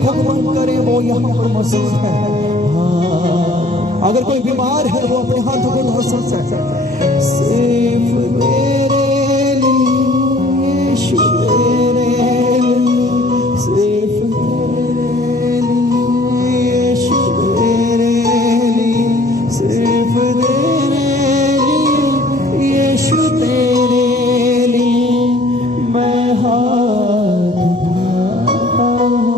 आंखों को बंद करे, वो यहाँ पर मौजूद है। अगर कोई बीमार है वो अपने हाथों को ला सकता है। सिर्फ तेरे लिए यीशु, तेरे लिए, सिर्फ तेरे लिए यीशु, तेरे लिए, सिर्फ तेरे लिए यीशु, तेरे लिए मैं हाथ उठाता हूँ।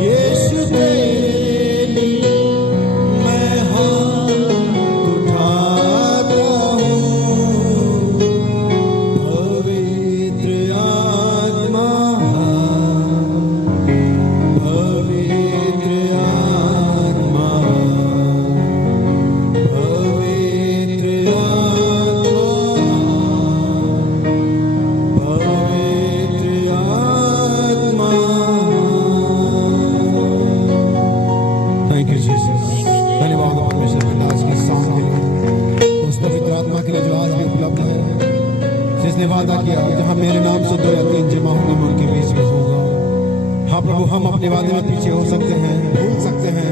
यीशु जिसने वादा किया जहाँ मेरे नाम से 2 या 3 जमा होंगे मैं उनके बीच में होगा। हाँ प्रभु, हम अपने वादे में पीछे हो सकते हैं, भूल सकते हैं,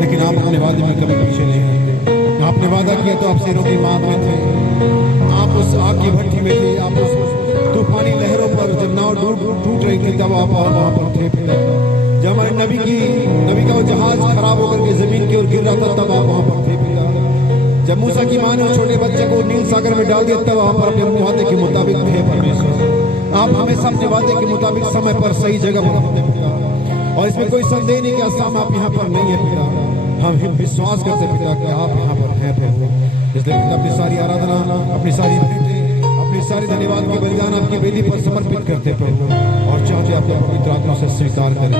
लेकिन आप अपने वादे में कभी पीछे नहीं होते। आपने वादा किया तो आप सिरों की मात में थे, आप उस आग की भट्टी में थे, आप उस तूफानी लहरों पर जब नाव टूट रही थी तब आप वहां पर थे। जब हमारे नबी का वो जहाज खराब होकर के जमीन की ओर गिर रहा था तब आप वहां पर थे। जब मूसा की माँ ने उस छोटे बच्चे को नील सागर में डाल दिया तब वहां पर अपने वादे के मुताबिक थे। परमेश्वर, आप हमेशा अपने वादे के मुताबिक समय पर सही जगह पर होते पिता, और इसमें कोई संदेह नहीं कि आसाम आप यहाँ पर नहीं है पिता। हम विश्वास करते पिता कि आप यहाँ पर हैं प्रभु। इसलिए पिता अपनी सारी आराधना, अपनी सारी भेंटें, अपनी सारी धन्यवाद की बलिदान आपकी वेदी पर समर्पित करते प्रभु, और चाहते आपके पवित्र आत्मा से स्वीकार करें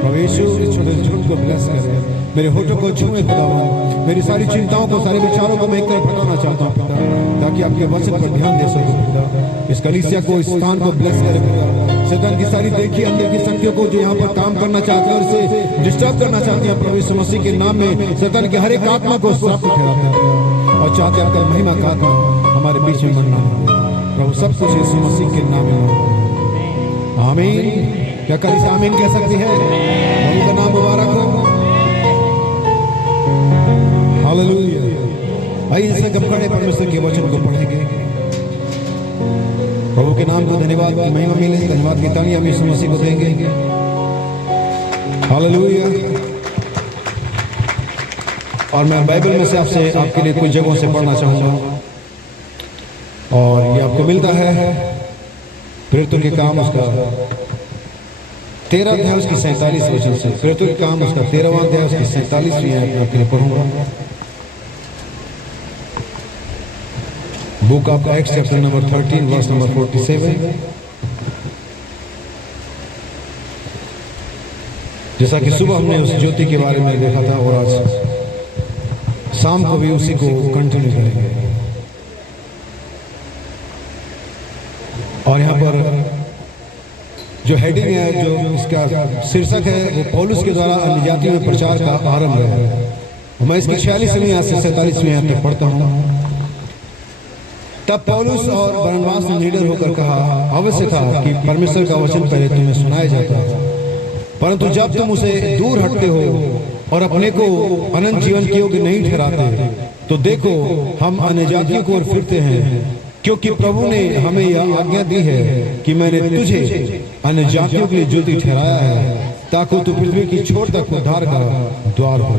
प्रभु यीशु। इस छोटे झूठ को ब्लेस करें, मेरे होठों को छुए खुदा, मेरी सारी चिंताओं को, सारे विचारों को मैं एक तरफ हटाना चाहता हूँ पिता, ताकि आपके वचन पर ध्यान दे सकूं पिता। इस कलीसिया को, इस स्थान को ब्लेस करें पिता। शैतान की सारी देखी अंदर की शक्तियों को जो यहाँ पर काम करना चाहती है और इसे डिस्टर्ब करना चाहती है प्रभु यीशु मसीह के नाम में शैतान की हर एक आत्मा को श्राप ठहराते हैं और चाहते हैं आपका महिमा का आत्मा हमारे बीच में बनना है प्रभु। सब कुछ यीशु मसीह के नाम में आमीन। क्या कलीसिया आमीन कह सकती है? प्रभु का नाम मुबारक हो। हालेलुया। आइए इससे कम खड़े परमेश्वर के वचन को पढ़ेंगे। प्रभु के नाम को धन्यवाद की महिमा मिले, धन्यवाद की तालियां हम यीशु मसीह को देंगे। हालेलुया। और मैं बाइबल में से आपसे आपके लिए कुछ जगहों से पढ़ना चाहूंगा, और ये आपको मिलता है प्रेरितों के काम उसका 13 अध्याय उसकी 47 वचन से। प्रेरितों के काम उसका 13वां अध्याय उसकी 47वीं आयत मैं आपके लिए पढ़ूंगा। Book of Acts chapter number 13 verse number 47। जैसा कि सुबह हमने उस ज्योति के बारे में देखा था और आज शाम को भी उसी को कंटिन्यू करेंगे। और यहाँ पर जो हेडिंग है, जो इसका शीर्षक है, वो पौलुस के द्वारा अन्य जातियों में प्रचार का आरंभ है। मैं इसकी 46वीं आयत से 47वीं आयत तक पढ़ता हूँ। तब पौलुस और बरनबास ने निडर होकर कहा, अवश्य था कि परमेश्वर का वचन पहले तुम्हें सुनाया जाता, परंतु जब तुम उसे दूर हटते हो और अपने को अनंत जीवन के योग्य नहीं ठहराते, तो देखो हम अन्य जातियों को ओर फिरते हैं, क्योंकि प्रभु ने हमें यह आज्ञा दी है कि मैंने तुझे अन्य जातियों के लिए ज्योति ठहराया है, ताकि तू पृथ्वी की छोर तक उद्धार का द्वार हो।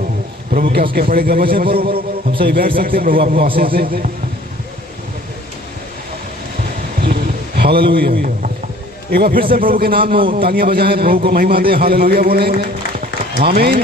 प्रभु क्या उसके पढ़े गए वचन पढ़ो। हम सभी बैठ सकते हैं। प्रभु आपको आशीष दे। हालेलुया। एक बार फिर से प्रभु के नाम में तालियां बजाएं, प्रभु को महिमा दें। हालेलुया बोले, आमीन।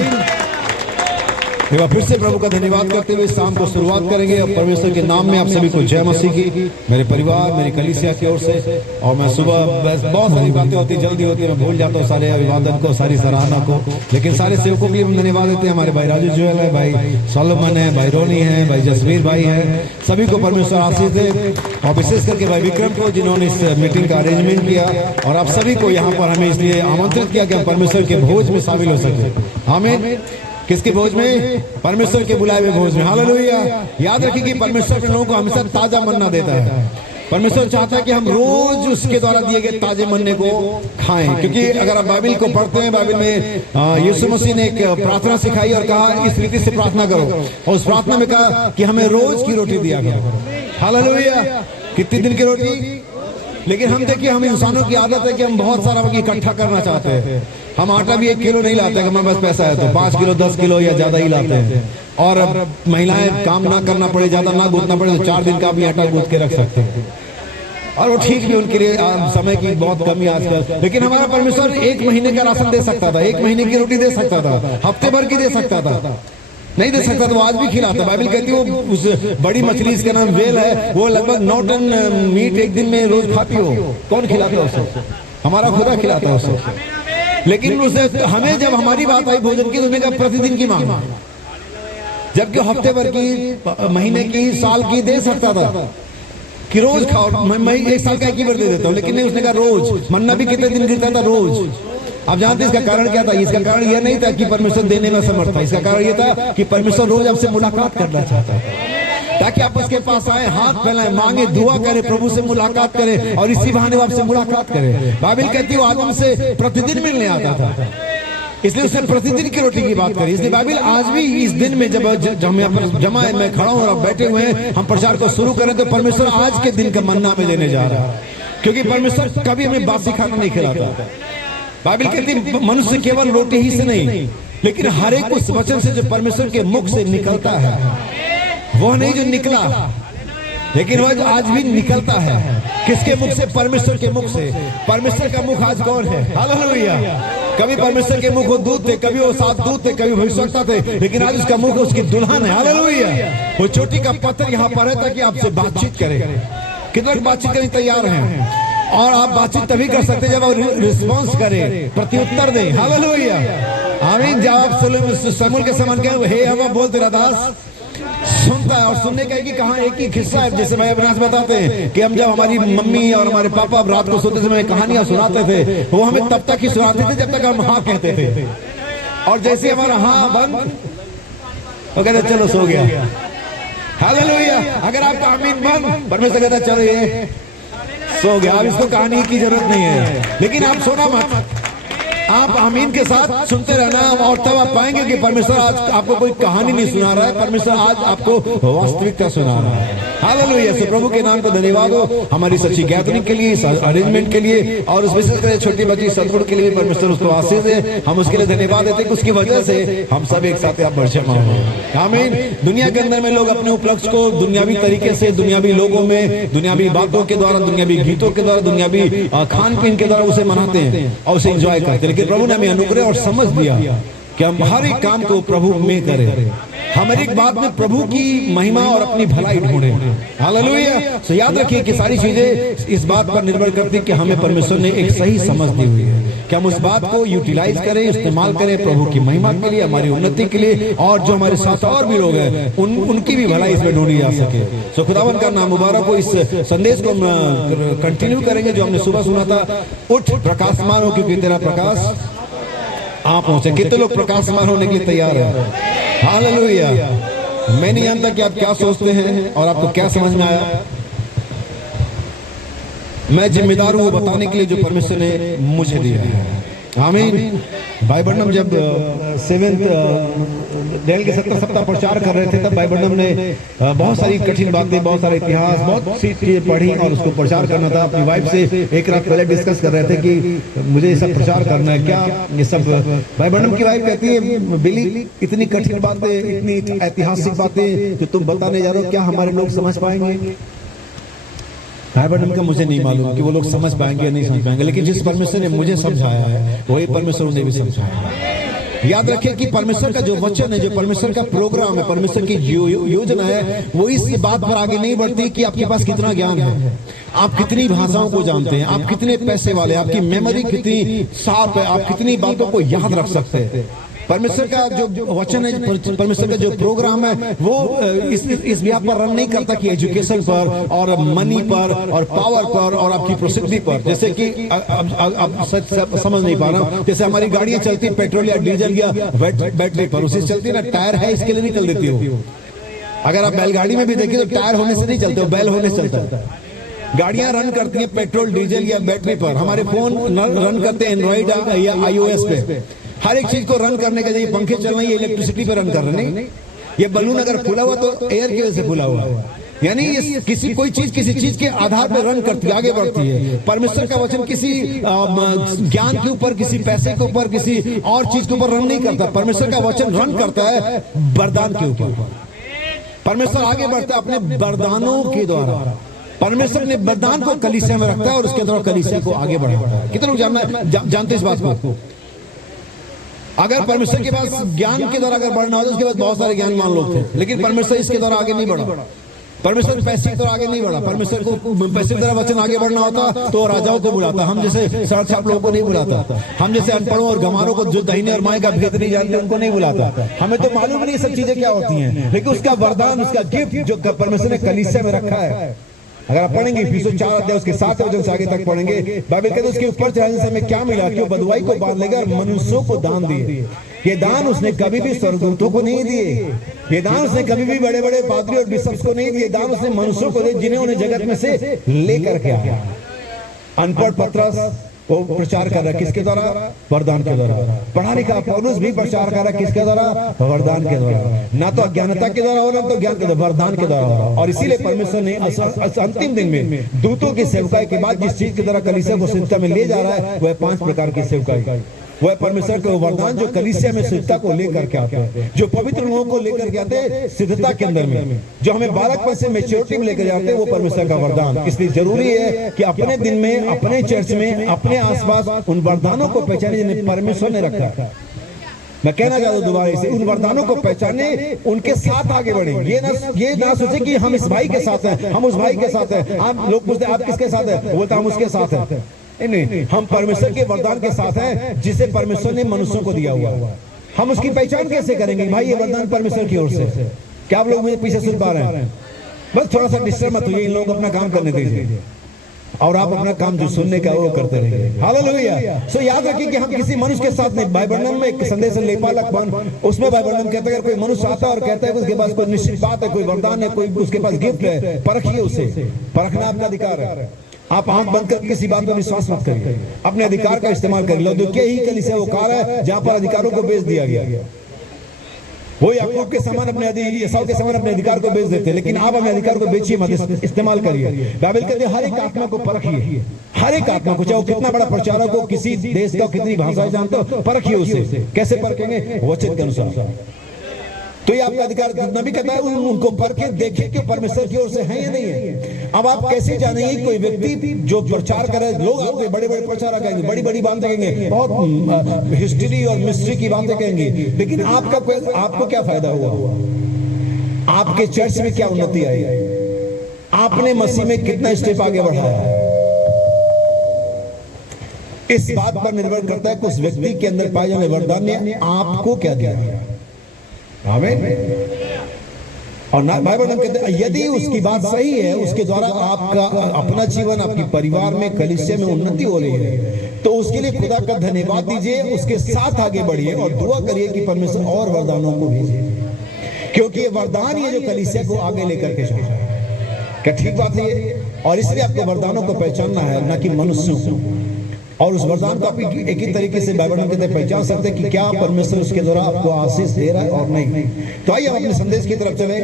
एक बार फिर से प्रभु का धन्यवाद करते हुए शाम को शुरुआत करेंगे। और परमेश्वर के नाम में आप सभी को जय मसीह की, मेरे परिवार, मेरी कलीसिया की ओर से। और मैं सुबह बस बहुत सारी बातें होती, जल्दी होती है, मैं भूल जाता हूँ सारे अभिवादन को, सारी सराहना को, लेकिन सारे सेवकों के लिए हम धन्यवाद देते हैं। हमारे भाई राजू जोएल है, भाई सोलोमन है, भाई रोनी है, भाई जसवीर भाई है, सभी को परमेश्वर आशीष दे। और विशेष करके भाई विक्रम को, जिन्होंने इस मीटिंग का अरेंजमेंट किया। और आप सभी को यहाँ पर हमें इसलिए आमंत्रित किया कि हम परमेश्वर के भोज में शामिल हो सके। आमीन। किसके भोज में? परमेश्वर के बुलाए हुए भोज में। हालेलुया। याद रखिए कि परमेश्वर के लोगों को हमेशा ताजा मन्ना देता है। परमेश्वर चाहता है कि हम रोज उसके द्वारा दिए गए ताजे मन्ने को खाएं, क्योंकि अगर आप बाइबल को पढ़ते हैं, बाइबल में यीशु मसीह ने एक प्रार्थना सिखाई और कहा इस रीति से प्रार्थना करो। और उस प्रार्थना में कहा कि हमें रोज की रोटी दिया करो। हालेलुया। कितनी दिन की रोटी? लेकिन हम देखिए, हम इंसानों की आदत है कि हम बहुत सारा इकट्ठा करना चाहते हैं। हम आटा भी 1 किलो नहीं लाते, हमारे पास पैसा है तो 5 किलो 10 किलो या ज्यादा ही लाते हैं। और महिलाएं काम ना करना पड़े, ज्यादा ना गूंथना पड़े, तो 4 दिन का भी आटा गूंथ के रख सकते हैं। और वो ठीक भी उनके लिए समय की बहुत कमी आजकल। लेकिन हमारा परमेश्वर 1 महीने का राशन दे सकता था, 1 महीने की रोटी दे सकता था, हफ्ते भर की दे सकता था। नहीं दे सकता तो आज भी खिलाता। बाइबल कहती है वो उस बड़ी मछली, इसका नाम वेल है, वो लगभग 9 टन मीट एक दिन में रोज खाती हो। कौन खिलाता है उसे? हमारा खुदा खिलाता है उसे। लेकिन उसे हमें जब हमारी बात आई भोजन की, तो उन्होंने कहा प्रतिदिन की मांग, जबकि हफ्ते भर की, महीने की, साल की दे सकता था कि रोज खाओ। मैं 1 साल का 1 ही बार दे देता हूँ, लेकिन नहीं, उसने कहा रोज। मन्ना भी कितने दिन गिरता था? रोज। आप जानते हैं इसका कारण क्या था? इसका कारण यह नहीं था कि परमेश्वर देने में समर्थ था। इसका कारण यह था कि परमेश्वर रोज आपसे मुलाकात करना चाहता है, ताकि आप उसके पास आए, हाथ फैलाएं, मांगे, दुआ करें, प्रभु से मुलाकात करें, और इसी बहाने वो आपसे मुलाकात करें। बाइबल कहती है वो आदम से प्रतिदिन मिलने आता था, इसलिए उसने प्रतिदिन की रोटी की बात करी। इसलिए बाइबल आज भी इस दिन में जब हम यहाँ पर जमा है, मैं खड़ा हूँ और आप बैठे हुए हैं, हम प्रचार को शुरू करें, तो परमेश्वर आज के दिन का मन्ना हमें देने जा रहा है, क्योंकि परमेश्वर कभी हमें बासी खाना नहीं खिलाता। बाइबल कहती है मनुष्य केवल रोटी ही से नहीं, लेकिन हर एक उस वचन से जो परमेश्वर के मुख से निकलता है, वह नहीं जो निकला, लेकिन वह आज भी निकलता है। किसके मुख से? परमेश्वर के मुख से। परमेश्वर का मुख आज कौन है? हालेलुया। कभी परमेश्वर के मुख वो दूत थे, कभी वो 7 दूत थे, कभी भविष्यवक्ता थे, लेकिन आज उसका मुख उसकी दुल्हन है। हालेलुया। वो चोटी का पत्थर यहाँ पर है ताकि आपसे बातचीत करे। कितना बातचीत करने तैयार हैं? और आप बातचीत तभी कर सकते जब आप रिस्पॉन्स करें, प्रत्युत्तर दें। हालेलुया। आमीन। जब आप समूल के समान कहें हे हवा बोल तेरा दास सुनता है। और सुनने का कि कहाँ एक ही किस्सा है, जैसे भाई अविनाश बताते हैं कि हम जब हमारी मम्मी और हमारे पापा रात को सोते समय कहानियां सुनाते थे, वो हमें तब तक ही सुनाते थे जब तक हम हाँ कहते थे। और जैसे हमारा हाँ बंद, वो कहते चलो सो गया। हालेलुया। अगर आपका आमीन बंद, परमेश्वर कहता चलो ये सो गया, अब इसको कहानी की जरूरत नहीं है। लेकिन आप सोना मत, आप आमीन के साथ सुनते रहना, और तब आप पाएंगे कि परमेश्वर आज आपको कोई कहानी नहीं सुना रहा है, परमेश्वर आज आपको वास्तविकता सुना रहा है। हालेलुया। से प्रभु के नाम को धन्यवाद हो हमारी सच्ची गैदरिंग के लिए, इस अरेंजमेंट के लिए, और उस विशेष कर छोटी बच्ची सदगुण के लिए परमेश्वर उसको आशीष दे। हम उसके लिए धन्यवाद देते हैं कि उसकी वजह से हम सब एक साथ आप जमा हो। आमीन। दुनिया के अंदर में लोग अपने उपलक्ष्य को दुनियावी तरीके से, दुनियावी लोगों में, दुनियावी बातों के द्वारा, दुनियावी गीतों के द्वारा, दुनियावी खान पीन के द्वारा उसे मनाते हैं और उसे एंजॉय करते हैं। लेकिन प्रभु ने हमें अनुग्रह और समझ दिया कि हम हर एक काम को प्रभु में करें, हम हर एक बात में प्रभु की महिमा और अपनी भलाई ढूंढें। हालेलुया। तो याद रखिए कि सारी चीजें इस बात पर निर्भर करती है कि हमें परमेश्वर ने एक सही समझ दी हुई है कि हम उस बात को यूटिलाइज करें, इस्तेमाल करें प्रभु की महिमा के लिए, हमारी उन्नति के लिए, और जो हमारे साथ और भी लोग हैं उनकी भी भलाई इसमें ढूंढी जा सके। सो खुदावन का नाम मुबारक हो। इस संदेश को हम कंटिन्यू करेंगे जो हमने सुबह सुना था, उठ प्रकाशमान हो क्योंकि तेरा प्रकाश आप पहुंचे। कितने लोग प्रकाशमान होने के लिए तैयार हैं? हालेलुया। मैं नहीं जानता कि आप क्या सोचते हैं और आपको क्या समझ में आया। मैं जिम्मेदार हूं बताने के लिए जो परमेश्वर ने मुझे दिया है। आमीन। भाई बर्नम जब 7th डेल के 70 सप्ताह प्रचार कर रहे थे तब भाई बर्नम ने बहुत सारी कठिन बातें, बहुत सारे इतिहास, बहुत सी चीजें पढ़ी और उसको प्रचार करना था। अपनी वाइफ से एक रात पहले डिस्कस कर रहे थे कि मुझे ये सब प्रचार करना है, क्या ये सब। भाई बर्नम की वाइफ कहती है, बिली इतनी कठिन बातें, इतनी ऐतिहासिक बातें जो तुम बताने जा रहे हो, क्या हमारे लोग समझ पाएंगे? भाई बर्नम का मुझे नहीं मालूम कि वो लोग समझ पाएंगे या नहीं समझ पाएंगे, लेकिन जिस परमेश्वर ने मुझे समझाया है वही परमेश्वर ने भी समझाया है। याद रखिए कि परमेश्वर का जो वचन है, जो परमेश्वर का प्रोग्राम है, परमेश्वर की योजना है, वो इस बात पर आगे नहीं बढ़ती कि आपके पास कितना ज्ञान है, आप कितनी भाषाओं को जानते हैं, आप कितने पैसे वाले, आपकी मेमोरी कितनी शार्प है, आप कितनी बातों को याद रख सकते हैं। परमेश्वर का जो वचन है, परमेश्वर का जो प्रोग्राम है, वो इस बात पर रन नहीं करता कि एजुकेशन पर और मनी पर और पावर पर और आपकी प्रसिद्धि पर। जैसे कि अब सच समझ नहीं पा रहा हूं, जैसे हमारी गाड़ियां चलती पेट्रोल या डीजल या बैटरी पर, उसी से चलती है ना, टायर है इसके लिए नहीं चल देती हो। अगर आप बैलगाड़ी में भी देखिए तो टायर होने से नहीं चलते हो, बैल होने से चलता है। गाड़ियां रन करती हैं पेट्रोल, डीजल या बैटरी पर। हमारे फोन रन करते हैं एंड्रॉइड या iOS पे। हर एक चीज को रन करने के लिए पंखे चल रहे हैं, इलेक्ट्रिसिटी पे रन कर रहे हैं। नहीं, ये बलून अगर फूला हुआ तो एयर की वजह से फूला हुआ है। यानी ये किसी चीज के आधार पर रन करती है, आगे बढ़ती है। परमेश्वर का वचन किसी ज्ञान के ऊपर, किसी पैसे के ऊपर, किसी और चीज के ऊपर रन नहीं करता। परमेश्वर का वचन रन करता है वरदान के ऊपर। परमेश्वर आगे बढ़ता है अपने वरदानों के द्वारा। परमेश्वर ने वरदान को कलीसिया में रखता है और उसके द्वारा कलीसिया को आगे बढ़ाता है। कितने लोग जानते हैं इस बात को? अगर परमेश्वर के पास ज्ञान के द्वारा अगर बढ़ना हो तो उसके पास बहुत सारे ज्ञानवान लोग थे, लेकिन परमेश्वर इसके द्वारा आगे नहीं बढ़ा। परमेश्वर पैसे के द्वारा आगे नहीं बढ़ा। परमेश्वर को पैसे के द्वारा वचन आगे बढ़ना होता तो राजाओं को बुलाता, हम जैसे साढ़े छाप लोगों को नहीं बुलाता। हम जैसे अनपढ़ों और गंवारों को जो दाहिने और बाएं का भेद नहीं जानते उनको नहीं बुलाता। हमें तो मालूम नहीं सब चीजें क्या होती हैं, लेकिन उसका वरदान, उसका गिफ्ट जो परमेश्वर ने कलीसिया में रखा है, अगर आप पढ़ेंगे Ephesians 4 अध्याय उसके 7 वचन से आगे तक पढ़ेंगे, बाइबल कहते हैं उसके ऊपर चढ़ाने से हमें क्या मिला कि वो बँधुआई को बांध लेगा और मनुष्यों को दान दिए। ये दान उसने कभी भी स्वर्गदूतों को नहीं दिए, ये दान उसने कभी भी बड़े बड़े पादरी और बिशप्स को नहीं दिए। दान उसने मनुष्यों को दिए जिन्हें उन्हें जगत में से लेकर के आया। अनपढ़ पतरस वो प्रचार कर रहा है किसके द्वारा? वरदान के द्वारा। पढ़ा लिखा पौलुस भी प्रचार कर रहा है किसके द्वारा? वरदान के द्वारा। ना तो अज्ञानता के द्वारा हो रहा, तो ज्ञान के द्वारा, वरदान के द्वारा हो रहा। और इसीलिए परमेश्वर ने अंतिम दिन में दूतों की सेवकाई के बाद जिस चीज के द्वारा कलीसिया को सिद्धता में ले जा रहा है वह 5 प्रकार की सेवकाई। वह परमेश्वर के वरदान जो कलीसिया में सिद्धता को लेकर के आते हैं, जो पवित्र लोगों को लेकर के आते हैं सिद्धता के अंदर में, जो हमें बालकपन से मैच्योरिटी में लेकर जाते हैं, वो परमेश्वर का वरदान। इसलिए जरूरी है कि अपने दिन में, अपने चर्च में, अपने आसपास उन वरदानों को पहचाने जिन्हें परमेश्वर ने रखा है। मैं कहना चाहता हूं दोबारा इसे, उन वरदानों को पहचाने, उनके साथ आगे बढ़े। ये ना सोचे कि हम इस भाई के साथ हैं, हम उस भाई के साथ हैं। आप लोग पूछते आप किसके साथ है, वो बोलता हम उसके साथ हैं। नहीं, हम परमेश्वर के वरदान के साथ हैं जिसे परमेश्वर ने मनुष्यों को दिया हुआ है। हम उसकी पहचान कैसे करेंगे? भाई ये वरदान परमेश्वर की ओर से। क्या आप लोग मुझे पीछे सुन पा रहे हैं? बस थोड़ा सा डिस्टर्ब मत होइए, इन लोगों को अपना काम करने दीजिए और आप अपना काम जो सुनने का वो करते रहिए। हालेलुया। सो याद रखिए कि हम किसी मनुष्य के साथ नहीं। भाई बर्नम में एक संदेश लेपालक, उसमें भाई बर्नम कहता है कोई मनुष्य आता है और कहता है कि उसके पास कोई निश्चित बात है, कोई वरदान है, कोई उसके पास गिफ्ट है, परखिए उसे। परखना आपका अधिकार है। आप आंख बंद कर किसी बात पर विश्वास मत करिए, अपने अधिकार का इस्तेमाल करिए। लौदीकिया ही कलीसिया वो काल है जहां पर अधिकारों को बेच दिया गया। वो याकूब के समान अपने एसाव के समान अपने अधिकार को बेच देते, लेकिन आप अपने अधिकार को बेचिए मत, इस्तेमाल करिए। बाइबल कहते हैं हर एक आत्मा को परखिए, हर एक आत्मा को, चाहे वो कितना बड़ा प्रचारक हो, किसी देश का कितनी भाषाएं जानते हो, परखिए उसे। कैसे परखेंगे? वचन के अनुसार। तो ये आपका अधिकार। नबी कहता है उनको परखे देखे कि परमेश्वर की ओर से है या नहीं है। अब आप कैसे जानेंगे कोई व्यक्ति जो प्रचार करे, लोग आते बड़े बड़े प्रचार कहेंगे, बड़ी बड़ी बातें कहेंगे, बहुत हिस्ट्री और मिस्ट्री की बातें कहेंगे, लेकिन आपको क्या फायदा हुआ? आपके चर्च में क्या उन्नति आई? आपने मसीह में कितना स्टेप आगे बढ़ाया? इस बात पर निर्भर करता है कि उस व्यक्ति के अंदर पाए जाने वरदान ने आपको क्या दिया। आमीन। और ना बाइबल में कहते हैं यदि उसकी बात सही है, उसके द्वारा आपका अपना जीवन, आपकी परिवार में, कलीसिया में उन्नति हो रही है, तो उसके लिए खुदा का धन्यवाद दीजिए, उसके साथ आगे बढ़िए और दुआ करिए कि परमेश्वर और वरदानों को भेजे, क्योंकि ये वरदान ये जो कलीसिया को आगे लेकर के जाए। क्या ठीक बात है ये? और इसलिए आपको वरदानों को पहचानना है, ना कि मनुष्यों को। और उस वरदान को आप एक ही तरीके से बाइबल में कहते पहचान सकते हैं कि क्या परमेश्वर उसके द्वारा आपको आशीष दे रहा है और नहीं। तो आइए हम अपने संदेश की तरफ चले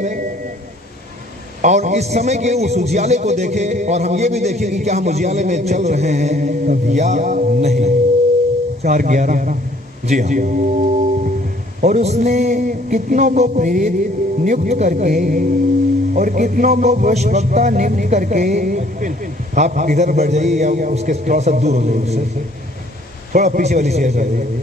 और इस समय के उस उजियाले को देखें, और हम ये भी देखें कि क्या हम उजियाले में चल रहे हैं या नहीं। 4:11 जी हाँ। और उसने कितनों को प्रेरित नियुक्त करके और कितनों को वशवक्ता नियुक्त करके। आप इधर बढ़ जाइए या उसके थोड़ा सा दूर हो जाइए, उससे थोड़ा पीछे वाली शेयर कर दीजिए।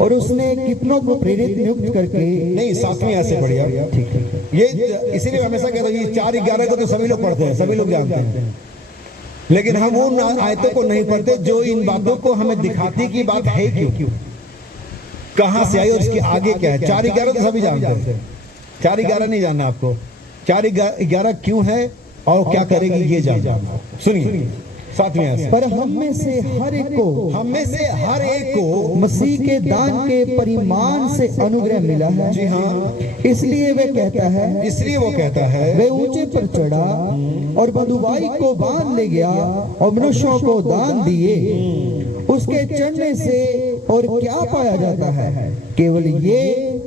और उसने कितनों को प्रेरित नियुक्त करके। नहीं, 7वीं ऐसे बढ़िया। ठीक है। ये इसीलिए हमेशा कहता हूँ ये 4:11 को तो सभी लोग पढ़ते हैं, सभी लोग जानते हैं, लेकिन हम उन आयतों को नहीं पढ़ते जो इन बातों को हमें दिखाती की बात है क्यों, कहां से आई और इसके आगे क्या है। 4:11 तो सभी जानते हैं, 4:11 नहीं जानना आपको। 4:11 क्यों है और क्या करेगी ये जानना। सुनिए 7वीं आयत। पर हम में से हर एक को मसीह के दान के परिमाण से अनुग्रह मिला है। जी हाँ, इसलिए वो कहता है वे ऊंचे पर चढ़ा और बंधुआई को बांध ले गया और मनुष्यों को दान दिए। उसके चढ़ने से और क्या पाया जाता है? केवल ये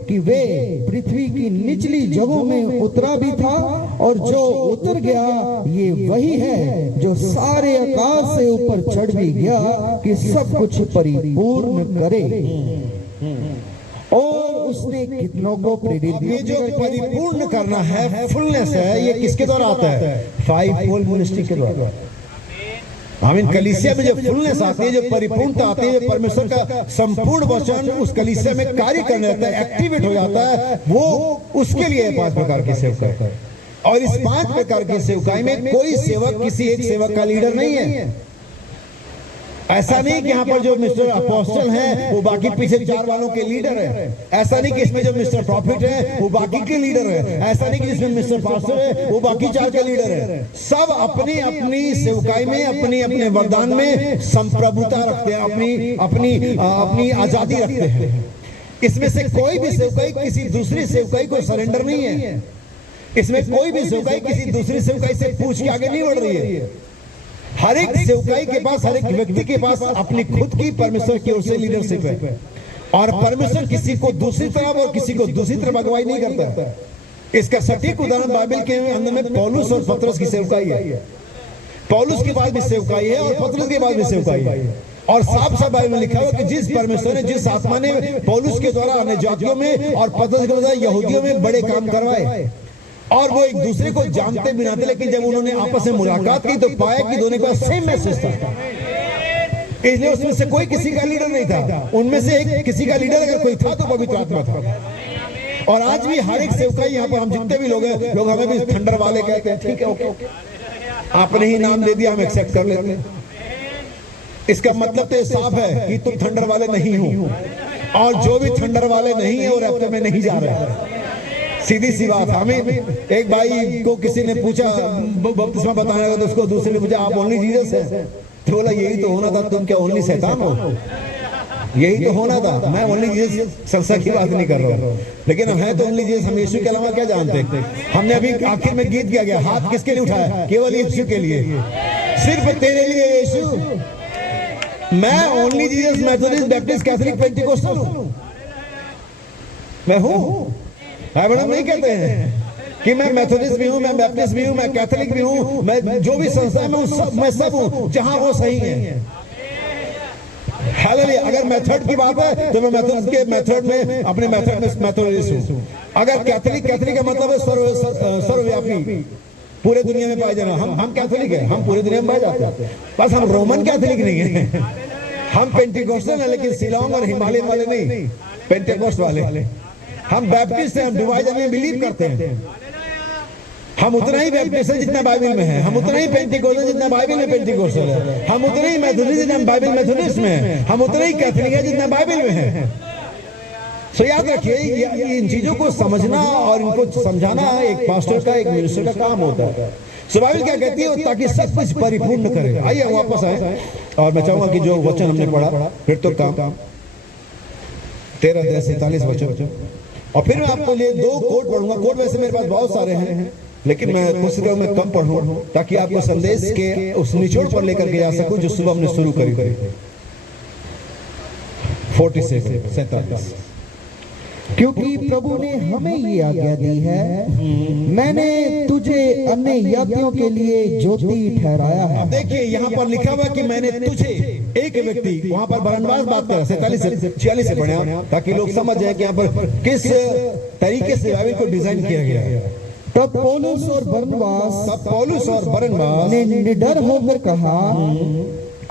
कि वे पृथ्वी की निचली जगहों में उतरा भी था, और जो उतर गया ये वही है जो सारे आकाश से ऊपर चढ़ भी गया कि सब कुछ परिपूर्ण करे। और उसने कितनों को प्रेरित। ये जो परिपूर्ण करना है, फुलनेस है, ये किसके द्वारा आता है? 5-fold मिनिस्ट्री के द्वारा। आमीन। कलीसिया में जो फुलनेस आती है, जो परिपूर्णता आती है, जो परमेश्वर का संपूर्ण वचन उस कलीसिया में कार्य करने लगता है, एक्टिवेट हो जाता है, वो उसके लिए 5 प्रकार की सेवकाई है। और इस 5 प्रकार की सेवकाई में कोई सेवक किसी एक सेवक का लीडर नहीं है। ऐसा नहीं कि यहाँ पर जो मिस्टर अपोस्टल हैं वो बाकी पीछे 4 वालों के लीडर है। ऐसा नहीं कि इसमें जो मिस्टर प्रॉफिट है वो बाकी के लीडर है। ऐसा नहीं कि जिसमें मिस्टर पास्टर है वो बाकी 4 के लीडर है। सब अपनी अपनी सेवकाई में, अपनी अपने वरदान में संप्रभुता रखते हैं, अपनी आजादी रखते हैं। इसमें से कोई भी सेवकाई किसी दूसरी सेवकाई को सरेंडर नहीं है। इसमें कोई भी सेवकाई किसी दूसरी सेवकाई से पूछ के आगे नहीं बढ़ रही है। हर एक सेवकाई के पास, हर एक व्यक्ति के पास अपनी खुद की परमेश्वर की ओर से लीडरशिप है, और परमेश्वर किसी को दूसरी तरफ और किसी को दूसरी तरफ अगुवाई नहीं करता। इसका सटीक उदाहरण बाइबल के अंदर में पौलुस और पतरस की सेवकाई है। पौलुस के बाद भी सेवकाई है और पतरस के बाद भी सेवकाई है। और साफ साफ बाइबल में लिखा हुआ कि जिस परमेश्वर ने, जिस आत्मा ने पौलुस के द्वारा अन्य जातियों में और पतरस के द्वारा यहूदियों में बड़े काम करवाए, और वो एक दूसरे को जानते भी ना थे, लेकिन जब उन्होंने आपस में मुलाकात की तो पाया कि दोनों के पास सेम मैसेज था। इसलिए उसमें से कोई किसी का लीडर नहीं था। उनमें से एक किसी का लीडर अगर कोई था तो पवित्र आत्मा था। और आज भी हर एक सेवकाई, यहाँ पर हम जितने भी लोग हैं, लोग हमें भी थंडर वाले कहते हैं। ठीक है, ओके, आपने ही नाम दे दिया, हम एक्सेप्ट कर लेते हैं। इसका मतलब तो साफ है कि तुम थंडर वाले नहीं हो, और जो भी थंडर वाले नहीं है वो रैप्चर में नहीं जा रहे हैं। सीधी सी बात। हमें एक भाई को किसी ने पूछा बपतिस्मा बताने का, तो उसको दूसरे ने पूछा आप ओनली जीसस है? तो बोला यही तो होना था, तुम क्या ओनली शैतान हो? यही तो होना था। मैं ओनली जीसस संसार की बात नहीं कर रहा हूँ, लेकिन हम हैं तो ओनली जीसस। हम यीशु के अलावा क्या जानते हैं? हमने अभी आखिर में गीत किया गया, हाथ किसके लिए उठाया? केवल यीशु के लिए, सिर्फ तेरे लिए यीशु। मैं only Jesus Methodist Baptist Catholic Pentecostal हूं, मैं हूं। मैडम नहीं कहते हैं कि मैं मेथोडिस्ट भी हूं, मैं बैप्टिस्ट भी हूं, मैं कैथोलिक भी हूं, मैं जो भी संस्था में हूं, सब मैं सब हूं, जहां वो सही है। हालेलुया। अगर मेथड की बात है तो मैं मेथड के मेथड में अपने मेथड में मेथोडिस्ट हूं। अगर कैथोलिक का मतलब है सर्वव्यापी, पूरे दुनिया में पाए जाना। हम कैथोलिक है, हम पूरी दुनिया में पाए जाते हैं, बस हम रोमन कैथोलिक नहीं है। हम पेंटिकोस्टल है, लेकिन शिलोंग और हिमालय वाले नहीं, पेंटिकोस्ट वाले। हम बैप्टिस्ट हैं, हम डिवाइजन में बिलीव करते हैं। हम उतना ही बैप्टिस्ट है जितना बाइबल में है, हम उतना ही पेंटिकोस्टल जितना बाइबल में पेंटिकोस्टल है, हम उतना ही मेथोडिस्ट जितना बाइबल मेथोडिस्ट में है, हम उतना ही कैथोलिक है जितना बाइबल में है। सो याद रखिए, इन चीजों को समझना और इनको समझाना एक पास्टर का, एक मिनिस्टर का काम होता है। सो बाइबल क्या कहती है, ताकि सब कुछ परिपूर्ण करे। आइए वापस आए और मैं चाहूंगा कि जो वचन हमने पढ़ा, फिर तो काम 13 अध्याय 47 वचन, और फिर मैं आपको लिए 2 कोट पढ़ूंगा। कोट वैसे मेरे पास बहुत सारे हैं, लेकिन मैं कोशिश करूं मैं कम पढ़ूं, ताकि आपको संदेश के उस निचोड़ पर लेकर के जा सकूं जो सुबह हमने शुरू करी। 47 क्योंकि प्रभु ने हमें ये आज्ञा दी है, मैंने तुझे अन्य यात्रियों के लिए ज्योति ठहराया है। देखिए यहाँ पर लिखा हुआ कि मैंने तुझे, एक व्यक्ति, वहां पर बरनबास बात कर रहा, 47 से 46 से पढ़े, ताकि लोग समझ जाए कि यहाँ पर किस तरीके से बाइबल को डिजाइन किया गया है। तब पौलुस और बरनबास ने निडर होकर कहा,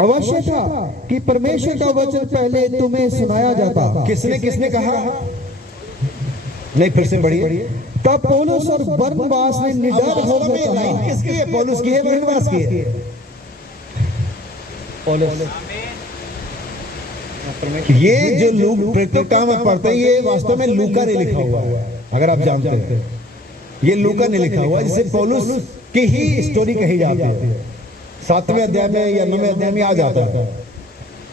अवश्य था कि परमेश्वर का वचन पहले तुम्हें सुनाया जाता। किसने कहा? नहीं, फिर से बढ़िए। तब पौलुस और बरनबास ने निडर होकर कहा। किसकी है? पौलुस की है, बरनबास की है? ये जो लूक प्रेरितों का काम पढ़ते हैं, ये वास्तव में लूका ने लिखा हुआ है, अगर आप जानते हैं। ये लूका ने लिखा हुआ है, जिसे पौलुस की ही स्टोरी कही जाती है। 7वें अध्याय में या 9वें अध्याय में आ जाता है,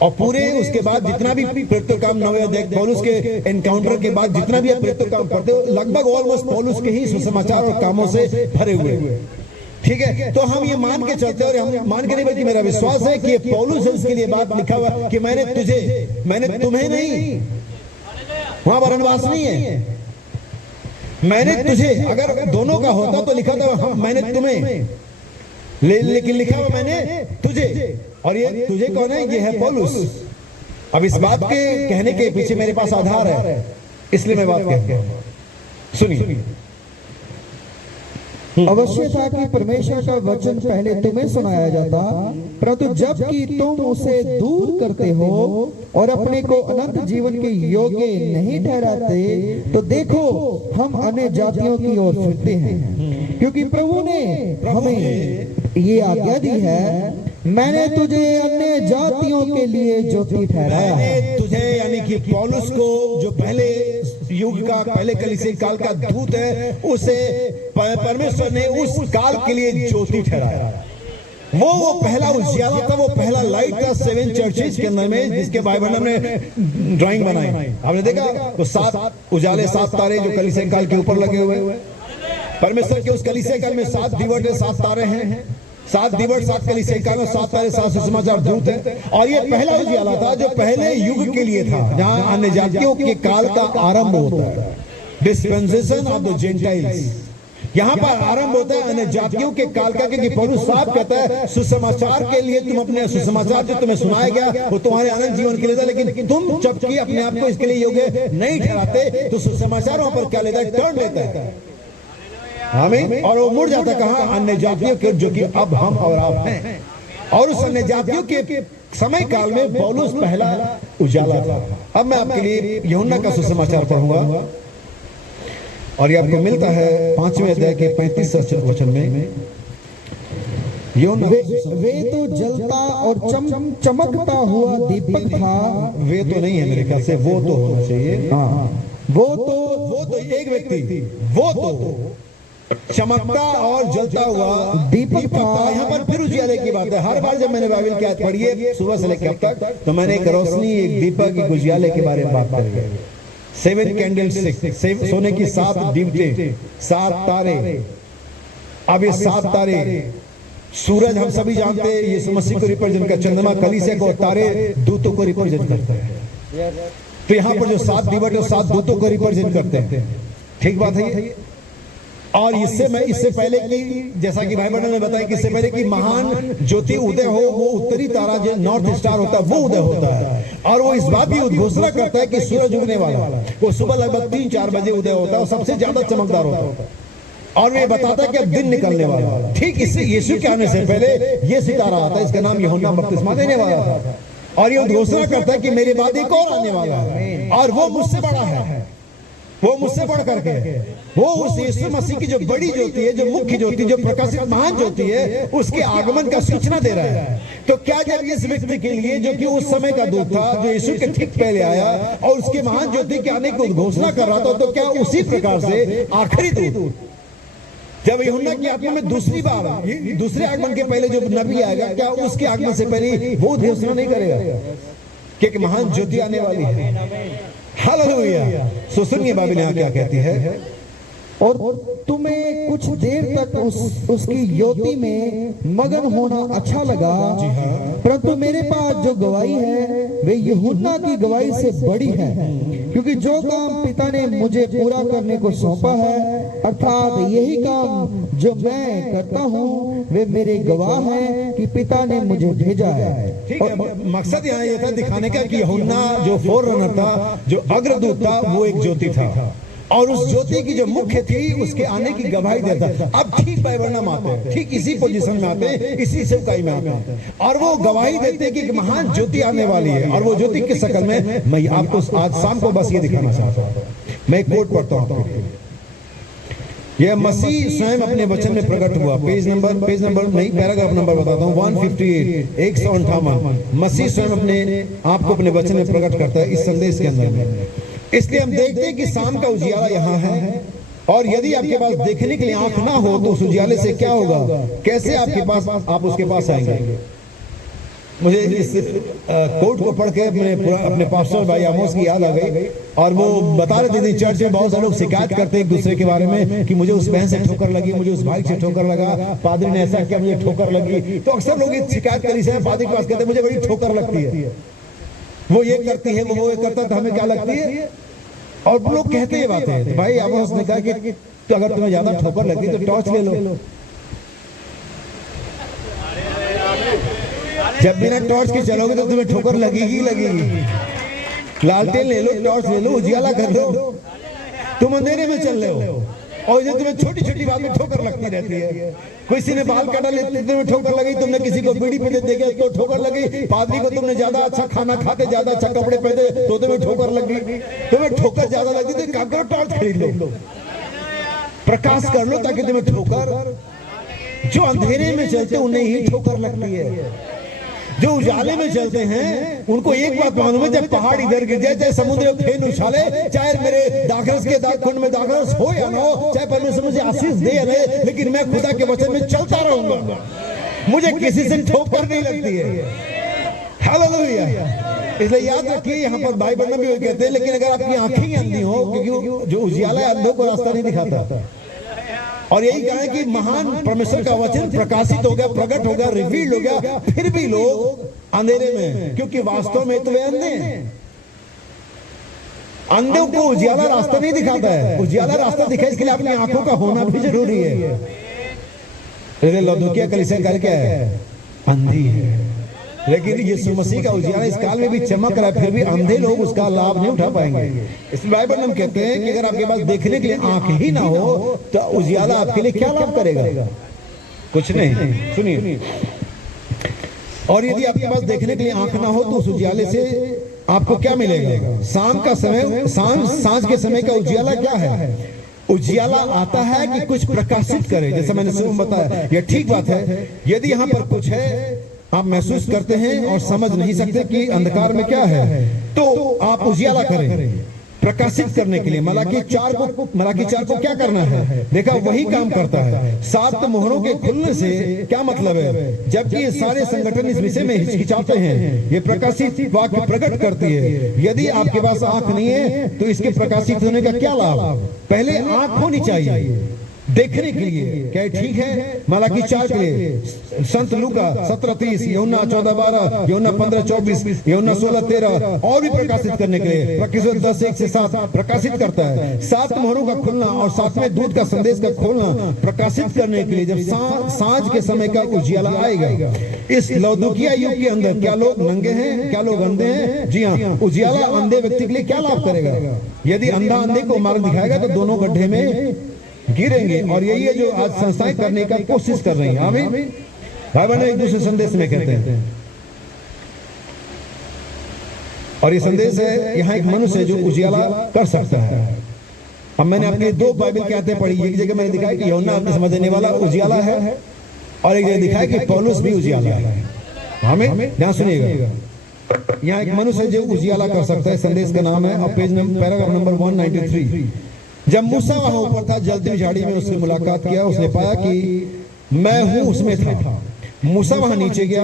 और पूरे उसके बाद जितना भी प्रेरितों काम 9वें अध्याय पौलुस के एनकाउंटर के बाद जितना भी प्रेरितों काम पढ़ते हो, लगभग ऑलमोस्ट पौलुस के ही सुसमाचार और कामों से भरे हुए। ठीक है, तो हम ये मान के चलते हैं, और हम मान के नहीं बल्कि मेरा विश्वास है कि ये पौलुस इसके लिए बात लिखा हुआ कि मैंने तुम्हें नहीं, वहां बरनबास नहीं है, मैंने तुझे। अगर दोनों का होता तो लिखा था मैंने तुम्हें, लेकिन लिखा हुआ मैंने तुझे। और ये तुझे कौन है? ये है पौलुस। अब इस बात के कहने के पीछे मेरे पास आधार है, इसलिए मैं बात कहता हूं। सुनिए, अवश्य था कि परमेश्वर का वचन पहले तुम्हें सुनाया जाता, परंतु जबकि तुम उसे दूर करते हो और अपने को अनंत जीवन के योग्य नहीं ठहराते, तो देखो हम अन्य जातियों की ओर फिरते हैं, क्योंकि प्रभु ने हमें ये आज्ञा दी है, मैंने तुझे अन्य जातियों के लिए ज्योति ठहराया है। तुझे यानी कि पौलुस को, जो पहले युग का, पहले कलीसिया काल का दूत है, उसे परमेश्वर ने उस काल के लिए ज्योति ठहराया। वो पहला उजियाला था, वो पहला लाइट था 7 चर्चेज के अंदर में, जिसके बाइबल में ड्राइंग बनाई। आपने देखा तो 7 उजाले, 7 तारे जो कलीसिया काल के ऊपर लगे हुए। परमेश्वर के उस कलीसिया काल में 7 दिवट, 7 तारे हैं, 7 दिवट, 7 कलीसिया काल में 7 तारे, 7 सुसमाचार दूत है। और ये पहला उजियाला था जो पहले युग के लिए था, जहां अन्य जातियों के काल का आरंभ होता है, डिस्पेंसेशन ऑफ द जेंटाइल्स। यहाँ पर आरंभ होता है अन्य जातियों के काल का, क्योंकि पौलुस साफ कहता है सुसमाचार के लिए तुम अपने सुसमाचार जो तुम्हें सुनाया गया वो तुम्हारे अनंत जीवन के लिए था, लेकिन तुम जबकि अपने आप को इसके लिए योग्य नहीं ठहराते, तो सुसमाचार वहां पर क्या लेता है? टर्न लेता है, हमें, और वो मुड़ जाता कहां? अन्य जातियों के, जो कि अब हम और आप हैं। और उस अन्य जातियों के समय काल में पौलुस पहला उजाला था। अब मैं आपके लिए यूहन्ना का सुसमाचार पढ़ूंगा, और ये आपको मिलता है 5वें अध्याय के 35 वचन में। वे तो जलता और चमकता हुआ दीपक था। वे तो नहीं है मेरे ख्याल से, वो तो होना चाहिए। हाँ, वो तो एक व्यक्ति, वो तो चमकता और जलता हुआ दीपक था। यहाँ पर फिर उजियाले की बात है। हर बार जब मैंने बाइबल की आयत पढ़ी है सुबह से लेकर अब तक, तो मैंने एक रोशनी, एक दीपक, एक उजियाले के बारे में बात करी है। 7 कैंडलस्टिक, सोने की 7 दीपटे, 7 तारे। अब ये 7 तारे, सूरज हम सभी जानते हैं यीशु मसीह को रिप्रेजेंट करता है, चंद्रमा कलीसिया को, तारे दूतों को रिप्रेजेंट करता है। तो यहाँ पर जो 7 दिवट और 7 दूतों को रिप्रेजेंट करते हैं, ठीक बात है ये। और इससे पहले कि जैसा कि भाई बहनों ने बताया कि इससे पहले कि महान ज्योति उदय हो, वो उत्तरी तारा जो नॉर्थ स्टार होता है वो उदय होता है। और वो इस बात की उद्घोषणा करता है कि सूरज उगने वाला है। वो सुबह लगभग 3-4 बजे उदय होता है और सबसे ज्यादा चमकदार होता है। और वे बताता है कि अब दिन निकलने वाला है। ठीक इससे यीशु के आने से पहले ये सितारा आता है, इसका नाम यूहन्ना बपतिस्मा देने वाला था। और ये घोषणा करता है कि मेरे बाद एक और आने वाला है और वो मुझसे बड़ा है, वो मुझसे बढ़ करके, वो उस यीशु मसीह की जो बड़ी ज्योति है, जो मुख्य ज्योति, जो प्रकाशित महान ज्योति है, उसके आगमन का सूचना दे रहा है। तो क्या जब इस व्यक्ति के लिए जो कि उस समय का दूत था, जो यीशु के ठीक पहले आया और उसके महान ज्योति के आने की घोषणा कर रहा था, तो क्या उसी प्रकार से आखिरी दूत जब यूहन्ना की आत्मा में दूसरी बार दूसरे आगमन के पहले जो नबी आएगा, क्या उसके आगमन से पहले वो घोषणा नहीं करेगा कि एक महान ज्योति आने वाली है? हालेलुया। सो सुनिए बाइबल यहाँ क्या कहती है, और तुम्हें कुछ देर तक उसकी ज्योति में मगन होना अच्छा लगा, परंतु मेरे पास जो गवाही है वे यूहन्ना की गवाही से बड़ी है, क्योंकि जो काम पिता ने मुझे पूरा करने को सौंपा है, अर्थात यही काम जो मैं करता हूँ, वे मेरे गवाह हैं कि पिता ने मुझे भेजा है। ठीक है, मकसद यहाँ ये था दिखाने का कि यूहन्ना जो फोररनर था, जो अग्रदूत था, वो एक ज्योति था और उस ज्योति की जो मुख्य थी उसके आने की गवाही देता। अब ठीक बाइबल आते हैं, ठीक इसी पोजीशन में आते हैं, इसी सेवकाई में आते हैं और वो गवाही देते हैं कि एक महान ज्योति आने वाली है। और वो ज्योति की शक्ल में मैं आपको आज शाम को बस ये दिखाना चाहता हूँ। मैं एक कोट पढ़ता हूँ। यह मसीह स्वयं अपने वचन में प्रकट हुआ। पेज नंबर नहीं, पैराग्राफ नंबर बताता हूँ, 158, 158। मसीह स्वयं अपने आप को अपने वचन में प्रकट करता है इस संदेश के अंदर। इसलिए हम देखते हैं कि शाम का उजियाला यहाँ है, और यदि आपके पास देखने के लिए आंख ना हो तो उस उजियाले से क्या होगा, कैसे आपके पास आप उसके पास आएंगे। मुझे इस कोट को पढ़ के अपने पास्टर भाई आमोस की याद आ गई, और वो बता रहे थे चर्च में बहुत सारे लोग शिकायत करते हैं एक दूसरे के बारे में कि मुझे उस बहन से ठोकर लगी, मुझे उस भाई से ठोकर लगा, पादरी ने ऐसा किया, मुझे ठोकर लगी। तो अक्सर लोग शिकायत करी से पादरी के पास कहते हैं मुझे बड़ी ठोकर लगती है, वो ये करती है, वो ये करता है, तो हमें क्या लगती है। और लोग कहते ये बातें हैं। भाई आमोस ने कहा कि तो अगर तुम्हें ज्यादा ठोकर लगी तो टॉर्च ले लो। जब बिना टॉर्च के चलोगे तो तुम्हें ठोकर लगेगी लगेगी। लालटेन ले लो, टॉर्च ले लो, उजियाला कर लो, तुम अंधेरे में चल रहे हो। और जो तुम्हें छोटी छोटी बात में ठोकर लगती रहती है, किसी ने बाल काटा लेते तुम्हें ठोकर लगी, तुमने किसी को बीड़ी पीते देखे तो ठोकर लगी, पादरी को तुमने ज्यादा अच्छा खाना खाते, ज्यादा अच्छा कपड़े पहने तो तुम्हें ठोकर लगी। तुम्हें ठोकर ज्यादा लगी तो काम करो, टॉर्च खरीद लो, प्रकाश कर लो, ताकि तुम्हें ठोकर, जो अंधेरे में चलते उन्हें ही ठोकर लगती है। जो उजाले में चलते हैं उनको एक बात मालूम है, जब पहाड़ इधर गिर जाए, चाहे समुद्र में फेन उछाले, चाहे मेरे दाखरस के कुंड में दाखरस हो या ना हो, चाहे परमेश्वर मुझे आशीष दे या नहीं, लेकिन मैं खुदा के वचन में चलता रहूंगा, मुझे किसी से ठोकर नहीं लगती है। हालेलुया। इसलिए याद रखिए, यहाँ पर भाई बहन भी कहते हैं, लेकिन अगर आपकी आंखें अंधी हो, क्योंकि जो उजियाला है अंधों को रास्ता नहीं दिखाता। और यही कहा है कि महान परमेश्वर का वचन प्रकाशित हो गया, प्रकट हो गया, रिवील्ड हो गया, फिर भी लोग अंधेरे में, क्योंकि वास्तव में तो वे अंधे हैं। अंधों को उजियाला रास्ता नहीं दिखाता है, उजियाला रास्ता दिखाए इसके लिए अपनी आंखों का होना भी जरूरी है। लौदुकिया कलीसिया कल क्या है, अंधी है, लेकिन यीशु मसीह का उजियाला इस काल में भी चमक रहा है, फिर भी अंधे लोग उसका लाभ नहीं उठा पाएंगे। इसलिए बाइबल में हम कहते हैं कि अगर आपके पास देखने के लिए आंख ही ना हो तो उजियाला आपके लिए क्या लाभ करेगा, कुछ नहीं। सुनिए, और यदि आपके पास देखने के लिए आंख ना हो तो उस उजियाले से आपको क्या मिलेगा। शाम का समय, सांझ के समय का उजियाला क्या है, उजियाला आता है कि कुछ प्रकाशित करे, जैसा मैंने शुरू में बताया। यह ठीक बात है, यदि यहाँ पर कुछ है आप महसूस करते हैं और समझ नहीं सकते कि अंधकार में क्या है, तो आप उजियाला करें प्रकाशित करने के लिए। मलाकी 4 को क्या करना है, देखा वही काम करता है। 7 मोहरों के खुलने से क्या मतलब है, जबकि ये सारे संगठन इस विषय में हिचकिचाते हैं, ये प्रकाशित वाक्य प्रकट करती है। यदि आपके पास आंख नहीं है तो इसके प्रकाशित होने का क्या लाभ। पहले आंख होनी चाहिए, देखने के लिए। क्या ठीक है? मलाकी 4 के लिए, संत लूका 17:30, यूहन्ना 14:12, यूहन्ना 15:24, यूहन्ना 16:13 और भी प्रकाशित करने के लिए। प्रकाशित 10:1-7 प्रकाशित करता है। 7 मोहरों का खुलना और 7वें दूत का संदेश का खोलना प्रकाशित करने के लिए जब सांझ के समय का उजियाला आएगा। इस लौदुकिया युग के अंदर क्या लोग नंगे हैं, क्या लोग अंधे हैं? जी हाँ, उजियाला अंधे व्यक्ति के लिए क्या लाभ करेगा? यदि अंधा अंधे को मार्ग दिखाएगा तो दोनों गड्ढे में गिरेंगे। और यही है जो आज संस्थाएं करने का कोशिश कर रही हैं। आमीन। भाई बहन एक दूसरे संदेश में कहते हैं, और ये संदेश है यहाँ एक मनुष्य है जो उजियाला कर सकता है। अब मैंने अपने 2 बाइबल की आयतें पढ़ी। एक जगह मैंने दिखाया कि यूहन्ना आपने समझ देने वाला उजियाला है, और एक जगह दिखाया कि पौलुस भी उजियाला है। हमें ध्यान सुनिएगा, यहाँ एक मनुष्य है जो उजियाला कर सकता है। संदेश का नाम है, पैराग्राफ नंबर 193। जब मूसा वहां ऊपर था, जलती झाड़ी में उससे मुलाकात किया। उसने पाया कि मैं हूं उसमें था। मूसा वहां नीचे गया,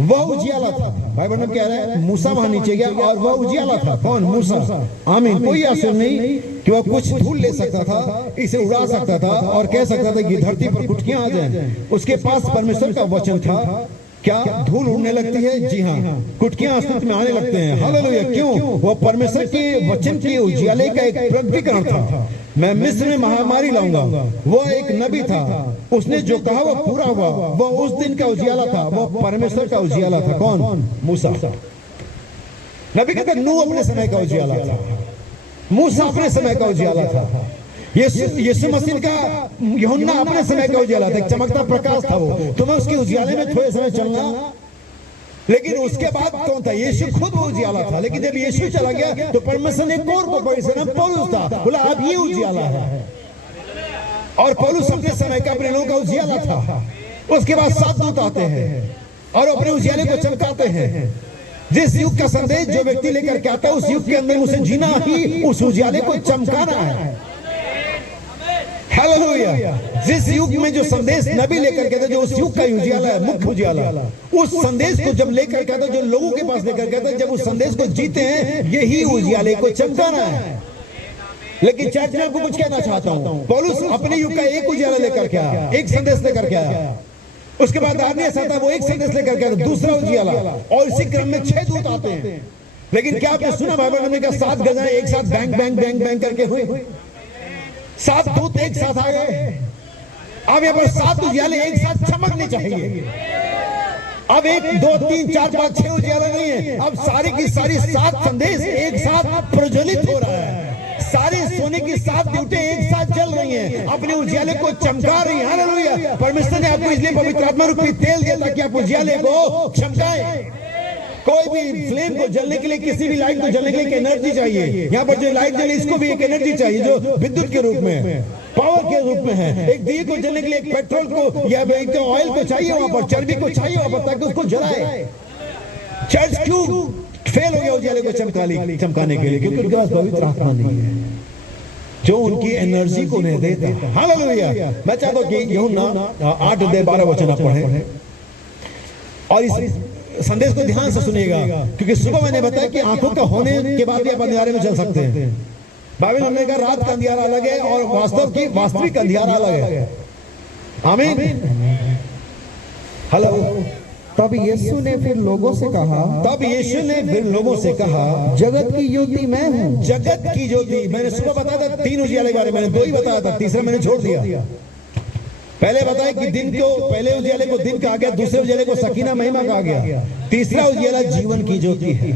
वह उजियाला था। भाई बहन कह रहे हैं मूसा वहां नीचे गया और वह उजियाला था। कौन? मूसा। आमीन। कोई आश्चर्य नहीं कि वह कुछ धूल ले सकता था, इसे उड़ा सकता था और कह सकता था कि धरती पर कुटकियां आ जाएं। उसके पास परमेश्वर का वचन था। क्या धूल उड़ने लगती है? जी हाँ, कुटकियां अस्तित्व में आने लगते हैं। हालेलुया। क्यों? वह परमेश्वर के वचन के उजियाले का एक प्रकटीकरण था। मैं मिस्र में महामारी लाऊंगा, वह एक नबी था। उसने जो कहा वह पूरा हुआ। वह उस दिन का उजियाला था, वह परमेश्वर का उजियाला था। कौन? मूसा। नबी कहते नूह अपने समय का उजियाला था, मूसा अपने समय का उजियाला था, यीशु मसीह का यूहन्ना अपने समय का उजियाला था। एक चमकता प्रकाश था वो। तुम्हें उसके उजियाले में थोड़े समय चलना, लेकिन उसके बाद कौन था? यीशु खुद वो उजियाला था। लेकिन जब यीशु चला गया तो परमेश्वर ने एक और को पौलुस था, बोला अब ये उजियाला है। और पौलुस अपने समय का अपने लोगों का उजियाला था। उसके बाद 7 दूत आते हैं और अपने उजियाले को चमकाते हैं। जिस युग का संदेश जो व्यक्ति लेकर के आता है, उस युग के अंदर उसे जीना ही उस उजियाले को चमकाना है। हालेलुया। जिस युग में जो संदेश नबी लेकर के था, जो उस युग का उजियाला है, मुख्य उजियाला, उस संदेश को जब लेकर के आता, जो लोगों के पास लेकर के आता, जब उस संदेश को जीते हैं, यही उजियाले को चमकाना है। लेकिन चर्च में आपको कुछ कहना चाहता हूं, पौलुस अपने युग का एक उजियाला लेकर के आया, एक संदेश लेकर के आया। उसके बाद आर्नियस आता, वो एक संदेश लेकर के आया, दूसरा उजियाला, और इसी क्रम में 6 दूत आते हैं। लेकिन क्या आपने सुना बाइबल में 7 गजाएं एक साथ बैंग बैंग बैंग बैंग करके हुई? 7 दूत एक साथ आ गए। अब यहाँ पर 7 उजियाले एक साथ चमकने चाहिए। अब 1 2 3 4 5 6 उजियाला नहीं है, अब सारी की सारी 7 संदेश एक साथ प्रज्वलित हो रहा है। सारे सोने की 7 ड्यूटी एक साथ चल रही हैं, अपने उजियाले को चमका रही हैं। हालेलुया। परमेश्वर ने आपको इसलिए पवित्र आत्मा रूपी तेल दिया ताकि आप उजियाले को चमकाएं। कोई भी फ्लेम को जलने के लिए, किसी भी लाइट को जलने के लिए एक एनर्जी चाहिए। यहाँ पर जो लाइट जली, इसको भी एक एनर्जी चाहिए जो विद्युत के रूप में, पावर के रूप में है। एक दिए को जलने के लिए एक पेट्रोल को या एक ऑयल को चाहिए, वहां पर चर्बी को चाहिए वहां पर, ताकि उसको जलाए। चर्च क्यों फेल हो गया उजियाले को चमकाने के लिए? क्योंकि उनके पास पवित्र आत्मा नहीं है जो उनकी एनर्जी को नहीं देता। हालेलुया। मैं चाहता हूं कि यूहन्ना 8-12 वचन आप पढ़ें और इस संदेश को ध्यान से सुनिएगा, क्योंकि सुबह मैंने बताया कि आंखों का होने के बाद भी आप अंधियारे में चल सकते हैं। बाइबल हमने कहा रात का अंधियारा अलग है और वास्तविक अंधियारा अलग है। आमीन। हेलो। तब यीशु ने फिर लोगों से कहा, जगत की ज्योति मैं हूँ। जगत की ज्योति। मैंने सुबह बताया था 3 उजियाले के बारे में, मैंने 2 ही बताया था, तीसरा मैंने छोड़ दिया। पहले बताया कि दिन को, पहले उजियाले को दिन कहा गया, दूसरे उजियाले को सकीना महिमा कहा गया, तीसरा उजियाला जीवन की ज्योति है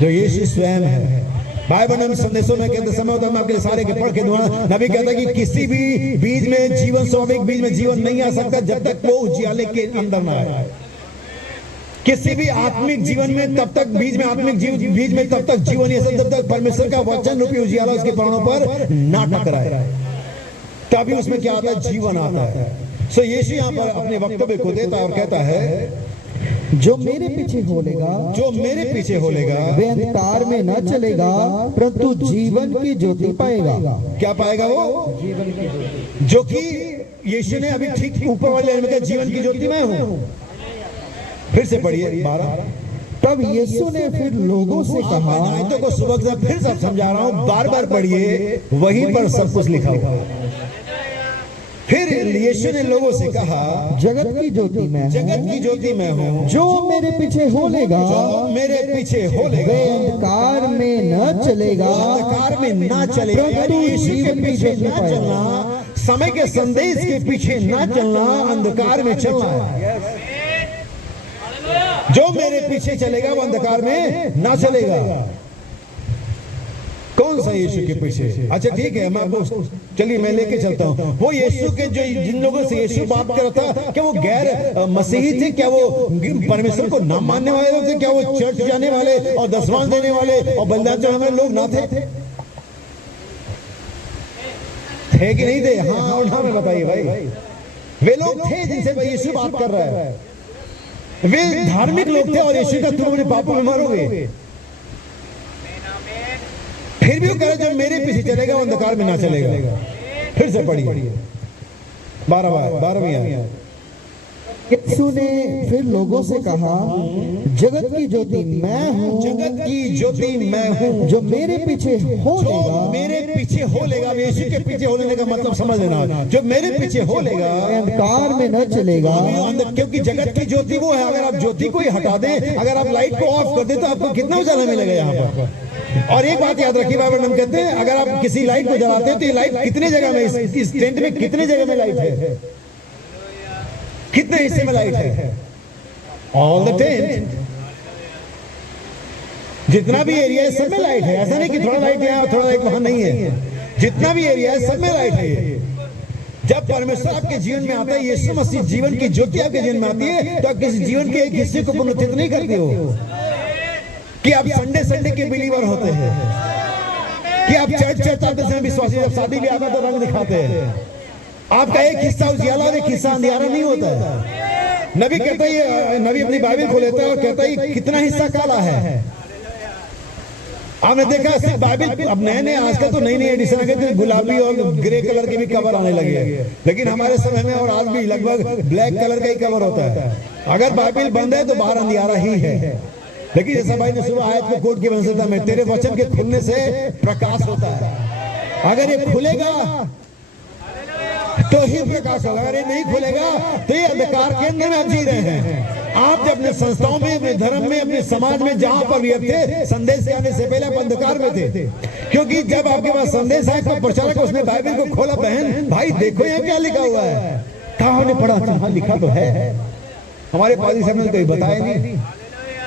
जो यीशु स्वयं है। भाई बहन संदेशों में कहते समय होता है, आपके सारे के पढ़ के दूंगा। नबी कहता है कि किसी भी बीज में जीवन, स्वाभाविक बीज में जीवन नहीं आ सकता जब तक वो उजियाले के अंदर ना आए। किसी भी आत्मिक जीवन में तब तक बीज में, आत्मिक बीज में तब तक जीवन, ये सब जब तक परमेश्वर का वचन रूपी उजियाला उसके प्राणों पर ना टकराए, तभी उसमें क्या आता है? जीवन आता है। सो यीशु यहाँ पर अपने वक्तव्य को देता है और कहता है, जो मेरे पीछे हो लेगा वे अंधकार में न चलेगा परंतु जीवन की ज्योति पाएगा। क्या पाएगा वो? जीवन की ज्योति, जो कि यीशु ने अभी ठीक ऊपर वाले में कहा, जीवन की ज्योति मैं हूँ। फिर से पढ़िए 12। तब यीशु ने फिर लोगों से कहा, आयतों को सुबह से फिर सब समझा रहा हूँ, बार बार पढ़िए, वहीं पर सब कुछ लिखा हुआ है। फिर यीशु ने लोगों से कहा, जगत की ज्योति मैं हूँ, जगत की ज्योति मैं हूँ, जो मेरे पीछे होलेगा जो मेरे पीछे होलेगा वे अंधकार में न चलेगा, अंधकार में ना चलेगा। यानी यीशु के पीछे ना चलना, समय के संदेश के पीछे ना चलना, अंधकार में चलना है। जो मेरे पीछे चलेगा वो अंधकार में ना चलेगा। कौन सा यीशु के पीछे? अच्छा ठीक है, मैं आपको चलिए मैं लेके चलता हूँ। वो यीशु के जो जिन लोगों से यीशु बात कर रहा था, क्या वो गैर मसीही थे? क्या वो परमेश्वर को ना मानने वाले लोग थे? क्या वो चर्च जाने वाले और दसवां देने वाले और बलिदान चढ़ाने वाले लोग ना थे? थे कि नहीं थे? हाँ और ना में बताइए भाई। वे लोग थे जिनसे यीशु बात कर रहा है। वे धार्मिक लोग थे और यीशु का तुम अपने पापों में मरोगे। फिर भी वो कह रहे जब मेरे पीछे चलेगा वो अंधकार में ना चलेगा। फिर से पढ़िए 12वीं आयत। यीशु ने फिर लोगों से कहा, जगत की ज्योति मैं हूँ, जगत की ज्योति मैं हूँ, जो मेरे पीछे होलेगा, मेरे पीछे होलेगा। यीशु के पीछे होने का मतलब समझ लेना, जो मेरे पीछे होलेगा अंधकार में न चलेगा। क्योंकि जगत की ज्योति वो है। अगर आप ज्योति को ही हटा दें, अगर आप लाइट को ऑफ कर दें तो आपको कितना उजाला मिलेगा यहाँ पर। और एक बात याद रखिए, बाइबल में कहते हैं अगर आप किसी लाइट को जलाते हैं तो ये लाइट कितने जगह में, इस टेंट में कितने जगह में लाइट है? कितने हिस्से में लाइट है? ऑल द टेंट, जितना भी एरिया है सब में लाइट है। ऐसा नहीं कि थोड़ा लाइट है और थोड़ा लाइट वहां नहीं है। जितना भी एरिया है सब में लाइट है। जब परमेश्वर आपके जीवन में आता है, यीशु मसीह जीवन की ज्योति आपके जीवन में आती है, तो आप किसी जीवन के एक हिस्से को पुनरुत्थित नहीं करते हो कि आप संडे के बिलीवर होते हैं, कि आप चर्च आते समय विश्वासी, जब शादी भी आता तो रंग दिखाते हैं। आपका एक हिस्सा उजियाला और एक हिस्सा अंधियारा नहीं होता है। नबी कहता है, नबी अपनी बाइबल खोल लेता है और कहता है कितना हिस्सा काला है। आपने देखा सिर्फ बाइबल, अब नए आजकल तो नई एडिशन आ गए थे, गुलाबी और ग्रे कलर के भी कवर आने लगे, लेकिन हमारे समय में और आज भी लगभग ब्लैक कलर का ही कवर होता है। अगर बाइबल बंद है तो बाहर अंधियारा ही है। लेकिन जैसा भाई ने सुबह आयत को कोट की वंशता में, तेरे वचन के खुलने से प्रकाश होता है। अगर ये खुलेगा तो ही प्रकाश होगा, अगर ये नहीं खुलेगा तो ये अंधकार के अंदर में आप जी रहे हैं। आप जब अपने संस्थाओं में, अपने धर्म में, अपने समाज में जहां पर भी थे, संदेश के आने से पहले आप अंधकार में थे। क्योंकि जब आपके पास संदेश आया तो प्रचारक उसने बाइबल को खोला, बहन भाई देखो यहाँ क्या लिखा हुआ है। कहाँ ने पढ़ा? हाँ लिखा तो है। हमारे पादी साहब ने कहीं बताया नहीं।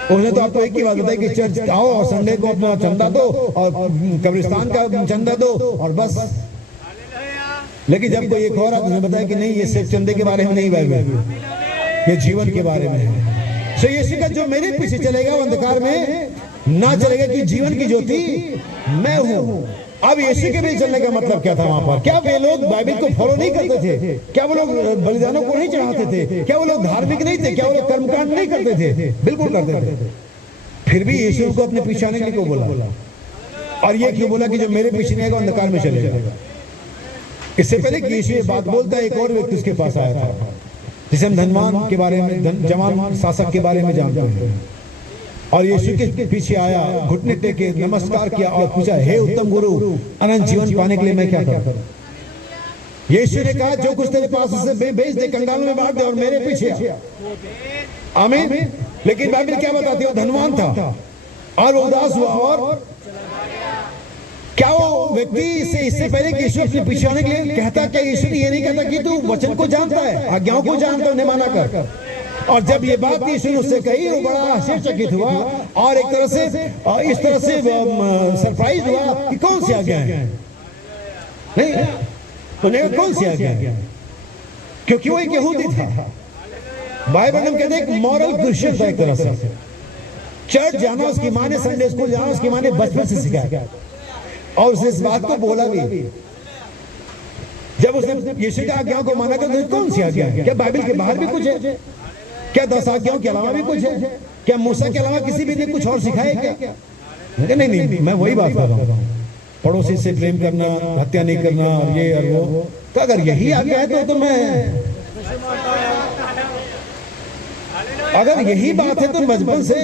उन्होंने तो आपको एक ही बात बताई कि चर्च आओ और संडे को अपना चंदा दो और कब्रिस्तान का चंदा दो और बस। लेकिन जब कोई एक और आपने बताया कि नहीं, ये सिर्फ चंदे के बारे में नहीं बाइबल, ये जीवन के बारे में है। सो यीशु का जो मेरे पीछे चलेगा वो अंधकार में ना चलेगा, कि जीवन की ज्योति मैं हूँ। अब यीशु के भी चलने का मतलब क्या था वहां पर? क्या वे लोग बाइबल को फॉलो नहीं करते थे? क्या वो लोग बलिदानों को नहीं चढ़ाते थे? क्या वो लोग धार्मिक नहीं थे? क्या वो लोग कर्मकांड नहीं करते थे? बिल्कुल करते थे। फिर भी यीशु को अपने पीछे आने के लिए क्यों बोला? और ये क्यों बोला कि जो मेरे पीछे नहीं आएगा अंधकार में चलेगा? इससे पहले कि यीशु ये बात बोलता है, एक और व्यक्ति उसके पास आया था, जिसे हम धनवान के बारे में, जवान शासक के बारे में जानते हैं। और यीशु के पीछे आया, घुटने टेके, नमस्कार किया और पूछा, हे उत्तम गुरु, अनंत जीवन पाने के लिए मैं क्या करूं? यीशु ने कहा, जो कुछ तेरे पास उसे बेच दे, कंगालों में बांट दे और मेरे पीछे आ। आमीन। लेकिन बाइबल क्या बताती है? धनवान था और वो उदास हुआ। और क्या वो व्यक्ति से इससे पहले कि यीशु अपने पीछे आने के लिए कहता, क्या यीशु ने ये नहीं कहता कि तू वचन को जानता है, आज्ञाओं को जानता है, उन्हें माना कर? और जब ये बात यीशु ने उससे कही, वो बड़ा आश्चर्यचकित हुआ और एक तरह से इस तरह से सरप्राइज हुआ कि कौन सी आज्ञा है? नहीं, उन्हें कौन सी आज्ञा है? क्योंकि वो एक यहूदी था। बाइबल में कहते हैं एक मॉरल क्रिश्चियन था एक तरह से। चर्च जाना उसकी माँ ने, संडे स्कूल जाना उसकी माँ ने बचपन से सिखाया और उसने इस बात को बोला भी। जब उसने यीशु की आज्ञाओं को माना कर, कौन सी आज्ञा है? क्या बाइबल के बाहर भी कुछ है? क्या 10 आज्ञाओं के अलावा भी कुछ है? क्या मूसा के अलावा किसी भी ने कुछ और सिखाया क्या? नहीं, मैं वही बात कर रहा हूँ, पड़ोसी से प्रेम करना, हत्या नहीं करना और ये और वो। तो अगर यही आज्ञा है तो मैं, अगर यही बात है तो बचपन से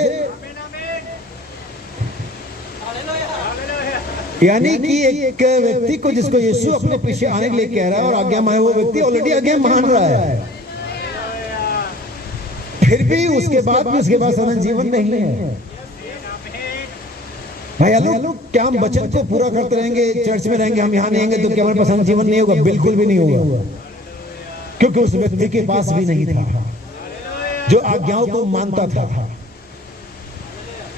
यानी कि एक व्यक्ति को जिसको यीशु अपने पीछे आने के लिए कह रहा है और आज्ञा माने, वो व्यक्ति ऑलरेडी आज्ञा मान रहा है, फिर भी उसके बाद अनंत जीवन नहीं है। भाई लोग क्या हम वचन को पूरा करते रहेंगे, चर्च में रहेंगे, हम यहाँ नहीं आएंगे तो क्या हमारे पास अनंत जीवन नहीं होगा? बिल्कुल भी नहीं होगा, क्योंकि उस व्यक्ति के पास भी नहीं था जो आज्ञाओं को मानता था,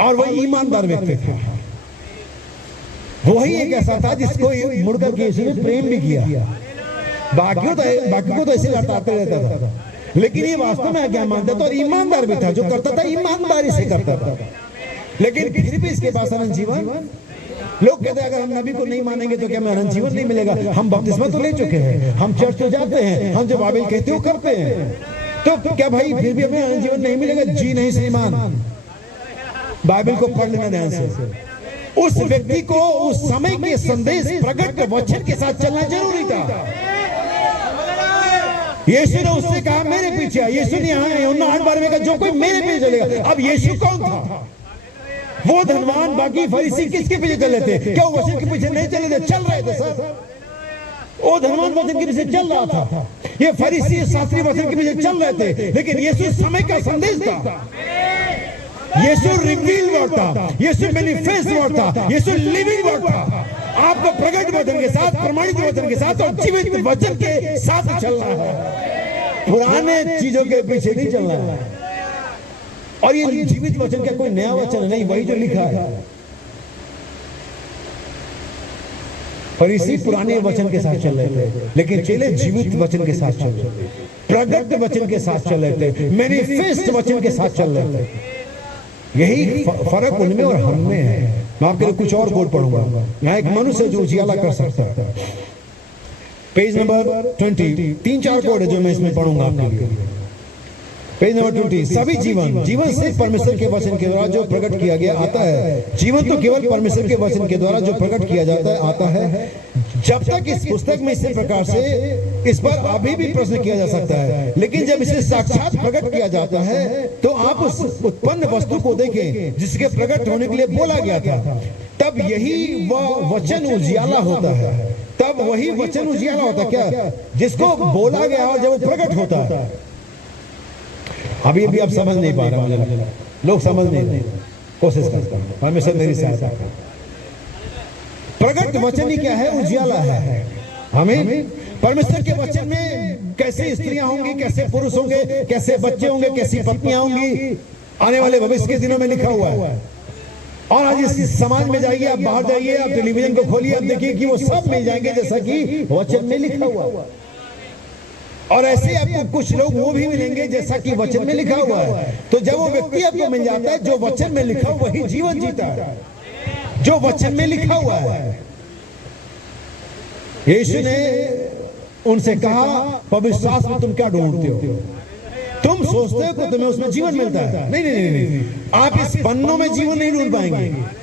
और वही ईमानदार व्यक्ति था। वही एक ऐसा था जिसको मुड़कर के यीशु ने प्रेम भी किया। बाकियों को तो ऐसे लड़ाते रहता था, लेकिन ये वास्तव में आज्ञा मानता था और ईमानदार भी था। जो करता था ईमानदारी से करता था, लेकिन फिर भी इसके पास अनंत जीवन। लोग कहते हैं अगर हम नबी को नहीं मानेंगे तो क्या हमें अनंत जीवन नहीं मिलेगा? हम बपतिस्मा तो ले चुके हैं, हम चर्च तो जाते हैं, हम जो बाइबल कहते हो करते हैं, तो क्या भाई फिर भी हमें अनंत जीवन नहीं मिलेगा? जी नहीं श्रीमान, बाइबल को पढ़ लेना ध्यान से। उस व्यक्ति को उस समय के संदेश प्रकट वचन के साथ चलना जरूरी था। यीशु ने उससे कहा मेरे पीछे। यीशु ने यूहन्ना 8:12 में कहा जो कोई मेरे पीछे चलेगा। अब यीशु कौन था? वो धनवान बाकी फरीसी किसके पीछे चले थे? क्या वो वचन के पीछे नहीं चले थे? चल रहे थे सर। वो धनवान वचन के पीछे चल रहा था, ये फरीसी शास्त्री वचन के पीछे चल रहे थे, लेकिन यीशु समय का संदेश था। यीशु रिवील वर्ड था, यीशु मैनिफेस्ट वर्ड था, यीशु लिविंग वर्ड था। आपको प्रकट वचन के साथ, प्रमाणित वचन के साथ और जीवित वचन के साथ चलना है, पुराने चीजों के पीछे नहीं चलना है। और ये जीवित वचन का कोई नया वचन नहीं, वही जो लिखा है। फरीसी पुराने वचन के साथ चल रहे थे, लेकिन चेले जीवित वचन के साथ चल रहे थे, प्रकट वचन के साथ चल रहे थे, मैनिफेस्ट वचन के साथ चल रहे थे। यही फर्क उनमें और हम में है। मैं आपके लिए कुछ और कोड पढ़ूंगा। यहाँ एक मनुष्य जो उजियाला कर सकता है, पेज नंबर 20, 3-4 कोड है जो मैं इसमें पढ़ूंगा आपके लिए। पेज नंबर 20, सभी जीवन सिर्फ परमेश्वर के वचन के द्वारा जो प्रकट किया गया आता है। जीवन तो केवल परमेश्वर के वचन के द्वारा जो प्रकट किया जाता है आता है। जब तक इस पुस्तक में इसी प्रकार से इस पर अभी भी प्रश्न किया जा सकता है, लेकिन जब इसे साक्षात प्रकट किया जाता है तो आप उस उत्पन्न वस्तु को देखें जिसके प्रकट होने के लिए बोला गया था। तब यही वह वचन उजियाला होता है। तब वही वचन उजियाला होता क्या जिसको बोला गया और जब वो प्रकट होता है। अभी आप समझ नहीं पा रहे, मुझे लोग समझ नहीं, कोशिश करता हूं, परमेश्वर मेरी सहायता करे। प्रकट वचन ही क्या है? उजियाला है। हमें परमेश्वर के वचन में कैसे स्त्रियां होंगी, कैसे पुरुष होंगे, कैसे बच्चे होंगे, कैसी पत्नियां होंगी, आने वाले भविष्य के दिनों में लिखा हुआ है। और आज इस समाज में जाइए, आप बाहर जाइए, आप टेलीविजन को खोलिए, आप देखिए कि वो सब मिल जाएंगे जैसा कि वचन में लिखा हुआ। और ऐसे आपको कुछ लोग वो भी मिलेंगे जैसा कि वचन में लिखा हुआ है। तो जब वो व्यक्ति आपको मिल जाता है जो वचन में लिखा हुआ, वही जीवन जीता है जो वचन में लिखा हुआ है। यीशु ने उनसे कहा पवित्र शास्त्र में तुम क्या ढूंढते हो? तुम सोचते हो कि तुम्हें उसमें जीवन मिलता है। नहीं, आप इस पन्नों में जीवन नहीं ढूंढ पाएंगे।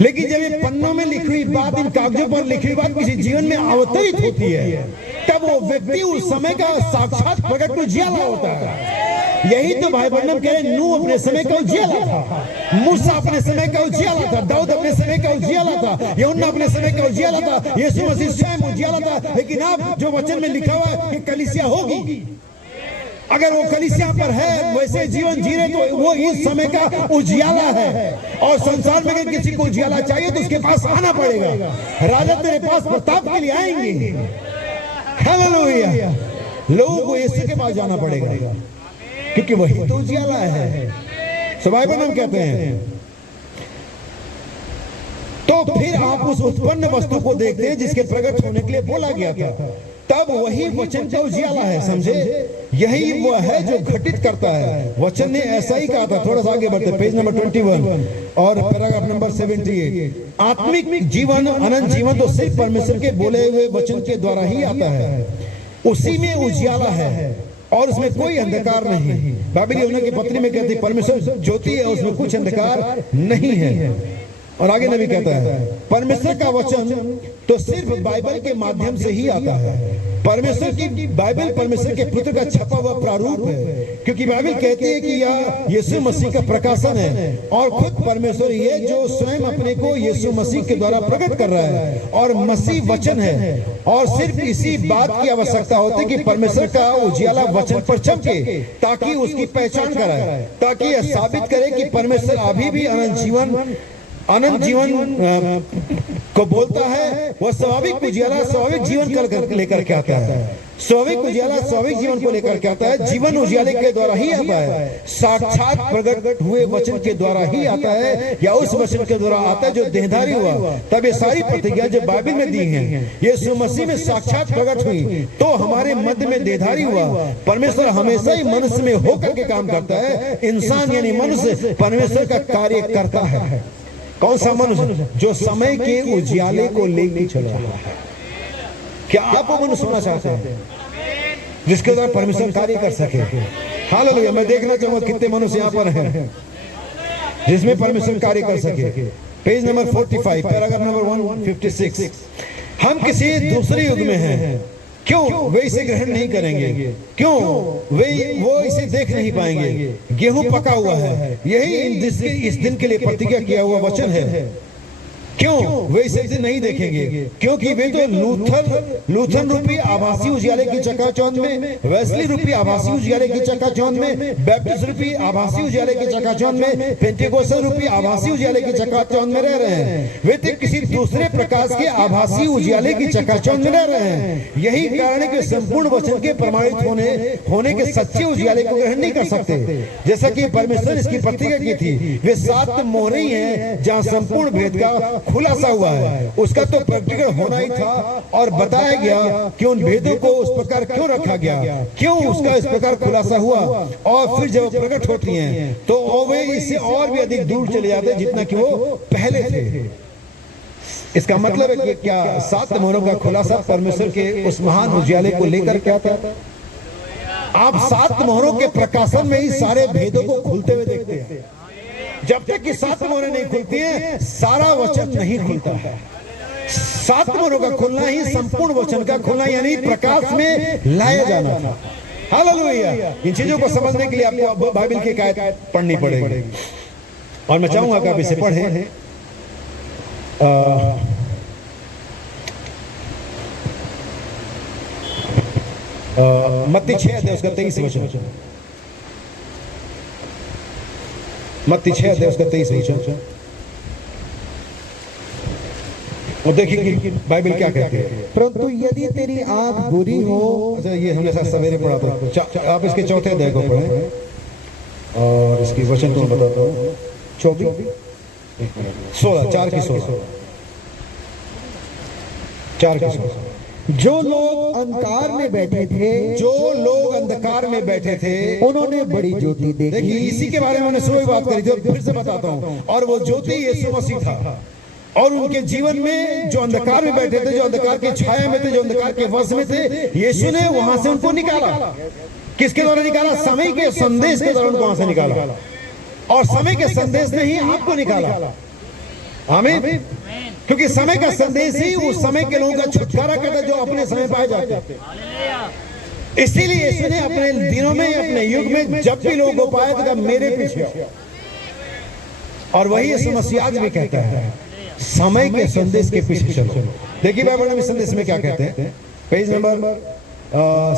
लेकिन जब ये पन्नों में लिखी हुई बात, इन कागजों पर लिखी हुई बात किसी जीवन में अवतरित होती है, तब वो व्यक्ति उस समय का साक्षात प्रकट उजियाला होता है। यही तो भाई बहन कह रहे, नूह अपने समय का उजियाला था, मूसा अपने समय का उजियाला था, दाऊद अपने समय का उजियाला था, यूहन्ना अपने समय का उजियाला था, यीशु मसीह स्वयं उजियाला था। लेकिन अब जो वचन में लिखा हुआ है कि कलीसिया होगी, अगर वो कलीसिया पर है, वैसे जीवन जी रहे, तो वो इस समय का उजियाला है। और संसार में अगर किसी को उजियाला चाहिए तो उसके पास आना पड़ेगा। राजा तेरे पास प्रताप के लिए आएंगे। हालेलुया। लोगों को यीशु के पास जाना पड़ेगा, क्योंकि वही तो उजियाला है। बाइबल हम कहते हैं। तो फिर आप उस उत्पन्न वस्तु को देखते हैं जिसके प्रकट होने के लिए बोला गया था। तब वही वचन का उजियाला है। समझे? यही वो है जो घटित करता है। वचन ने ऐसा ही कहा था। थोड़ा सा आगे बढ़ते, पेज नंबर 21 और पैराग्राफ नंबर 78। आत्मिक जीवन, अनंत जीवन तो सिर्फ परमेश्वर के बोले हुए वचन के द्वारा ही आता है। उसी में उजियाला है और उसमें कोई अंधकार नहीं। बाइबल यूहन्ना की पत्री में कहती परमेश्वर ज्योति है, उसमें कुछ अंधकार नहीं है। और आगे नबी कहता है परमेश्वर का वचन तो सिर्फ बाइबल के माध्यम से ही आता है। परमेश्वर की बाइबल परमेश्वर के पुत्र का छपा हुआ प्रारूप है, क्योंकि बाइबल कहती है कि यह यीशु मसीह का प्रकाशन है और खुद परमेश्वर ही है जो स्वयं अपने को यीशु मसीह के द्वारा प्रकट कर रहा है और मसीह वचन है। और सिर्फ इसी बात की आवश्यकता होती है कि परमेश्वर का उजियाला वचन पर चमके ताकि उसकी पहचान कराए, ताकि यह साबित करे कि परमेश्वर अभी भी अनंत जीवन को बोलता है। वह स्वाभाविक उजियाला स्वाभाविक जीवन लेकर के आता है। स्वाभाविक उजियाला स्वाभाविक जीवन को लेकर के आता है। जीवन उजियाले के द्वारा ही आता है, साक्षात प्रकट हुए वचन के द्वारा ही आता है, या उस वचन के द्वारा आता है जो देहधारी हुआ। तब ये सारी प्रतिज्ञा जो बाइबल में दी हैं यीशु मसीह में साक्षात प्रकट हुई तो हमारे मध्य में देहधारी हुआ। परमेश्वर हमेशा ही मनुष्य में होकर के काम करता है। इंसान यानी मनुष्य परमेश्वर का कार्य करता है। कौन सा मनुष्य? जो समय के उजियाले को लेकर चल रहा है। क्या आप वो मनुष्य होना चाहते हैं जिसके द्वारा परमेश्वर कार्य कर सके? हालेलुया। मैं देखना चाहूंगा कितने मनुष्य यहाँ पर हैं जिसमें परमेश्वर कार्य कर सके। Page number 45 paragraph number 156। हम किसी दूसरे युग में हैं, क्यों वे इसे ग्रहण नहीं करेंगे? क्यों वो इसे देख नहीं पाएंगे? गेहूं पका हुआ है, यही इस दिन के लिए प्रतिज्ञा किया हुआ वचन है। क्यों वे इसे नहीं देखेंगे? क्योंकि वे तो लूथन रूपी आभासी उजियाले की चकाचौंध में, वेस्ली रूपी आभासी उजियाले की चकाचौंध में, बैप्टिस्ट रूपी आभासी उजियाले की चकाचौंध में, पेंटेकोस्टल रूपी आभासी उजियाले की चकाचौंध में रह रहे हैं। वे तो किसी दूसरे प्रकाश के आभासी उजियाले की चकाचौंध में रह रहे हैं। यही कारण है कि संपूर्ण वचन के प्रमाणित होने के सच्चे उजियाले को ग्रहण नहीं कर सकते। जैसा कि परमेश्वर इसकी प्रतिज्ञा की थी, वे 7 मोहरें हैं जहां संपूर्ण भेद का खुलासा हुआ है। उसका तो प्रैक्टिकल होना ही था और बताया गया कि उन भेदों को उस प्रकार क्यों रखा गया, क्यों उसका इस प्रकार खुलासा हुआ। और फिर जब प्रकट होती हैं तो वे इससे और भी अधिक दूर चले जाते हैं जितना कि वो पहले थे। इसका मतलब है कि क्या 7 मोहरों का खुलासा परमेश्वर के उस महान उजियाले को लेकर क्या था? आप 7 मोहरों के प्रकाशन में ही सारे भेदों को खुलते हुए देखते हैं। जब तक कि 7 मोहरें नहीं खुलती हैं सारा वचन नहीं खुलता है। 7 मोहरों का खुलना ही संपूर्ण वचन का खुलना यानी प्रकाश में लाया जाना था। हालेलुया। इन चीजों को समझने के लिए आपको बाइबल की आयत पढ़नी पड़ेगी और मैं चाहूंगा कि आप इसे पढ़ें। मत्ती 6 अध्याय उसका 23 वचन। मत्ती 6 अध्याय उसका 23 वचन। और देखिए कि बाइबल क्या कहती है। परंतु यदि तेरी आंख बुरी हो, अच्छा ये हमने साथ सवेरे पढ़ा था। आप इसके 4थे अध्याय को पढ़ें और इसकी वचन को बताता हूँ। 24 16 4 की 16 4 की 16। जो लोग अंधकार में बैठे थे, जो लोग अंधकार में बैठे थे उन्होंने बड़ी ज्योति देखी। देखिए इसी के बारे में मैंने सुबह बात करी थी और फिर से बताता हूँ। और वो ज्योति यीशु मसीह था और उनके जीवन में जो अंधकार में बैठे थे, जो अंधकार की छाया में थे, जो अंधकार के वश में थे, यीशु ने वहां से उनको निकाला। किसके द्वारा निकाला? समय के संदेश के द्वारा उनको वहां से निकाला और समय के संदेश ने ही आपको निकाला। आमीन। क्योंकि समय का संदेश ही उस समय के लोगों का छुटकारा करता जो अपने समय पाए जाते थे। इसीलिए यीशु ने अपने दिनों में, अपने युग में जब भी लोगों को पाया तो मेरे पीछे आओ। और वही यीशु मसीह आज भी कहता है, समय के संदेश के पीछे चलो। देखिए बाइबल में संदेश में क्या कहते हैं। Page number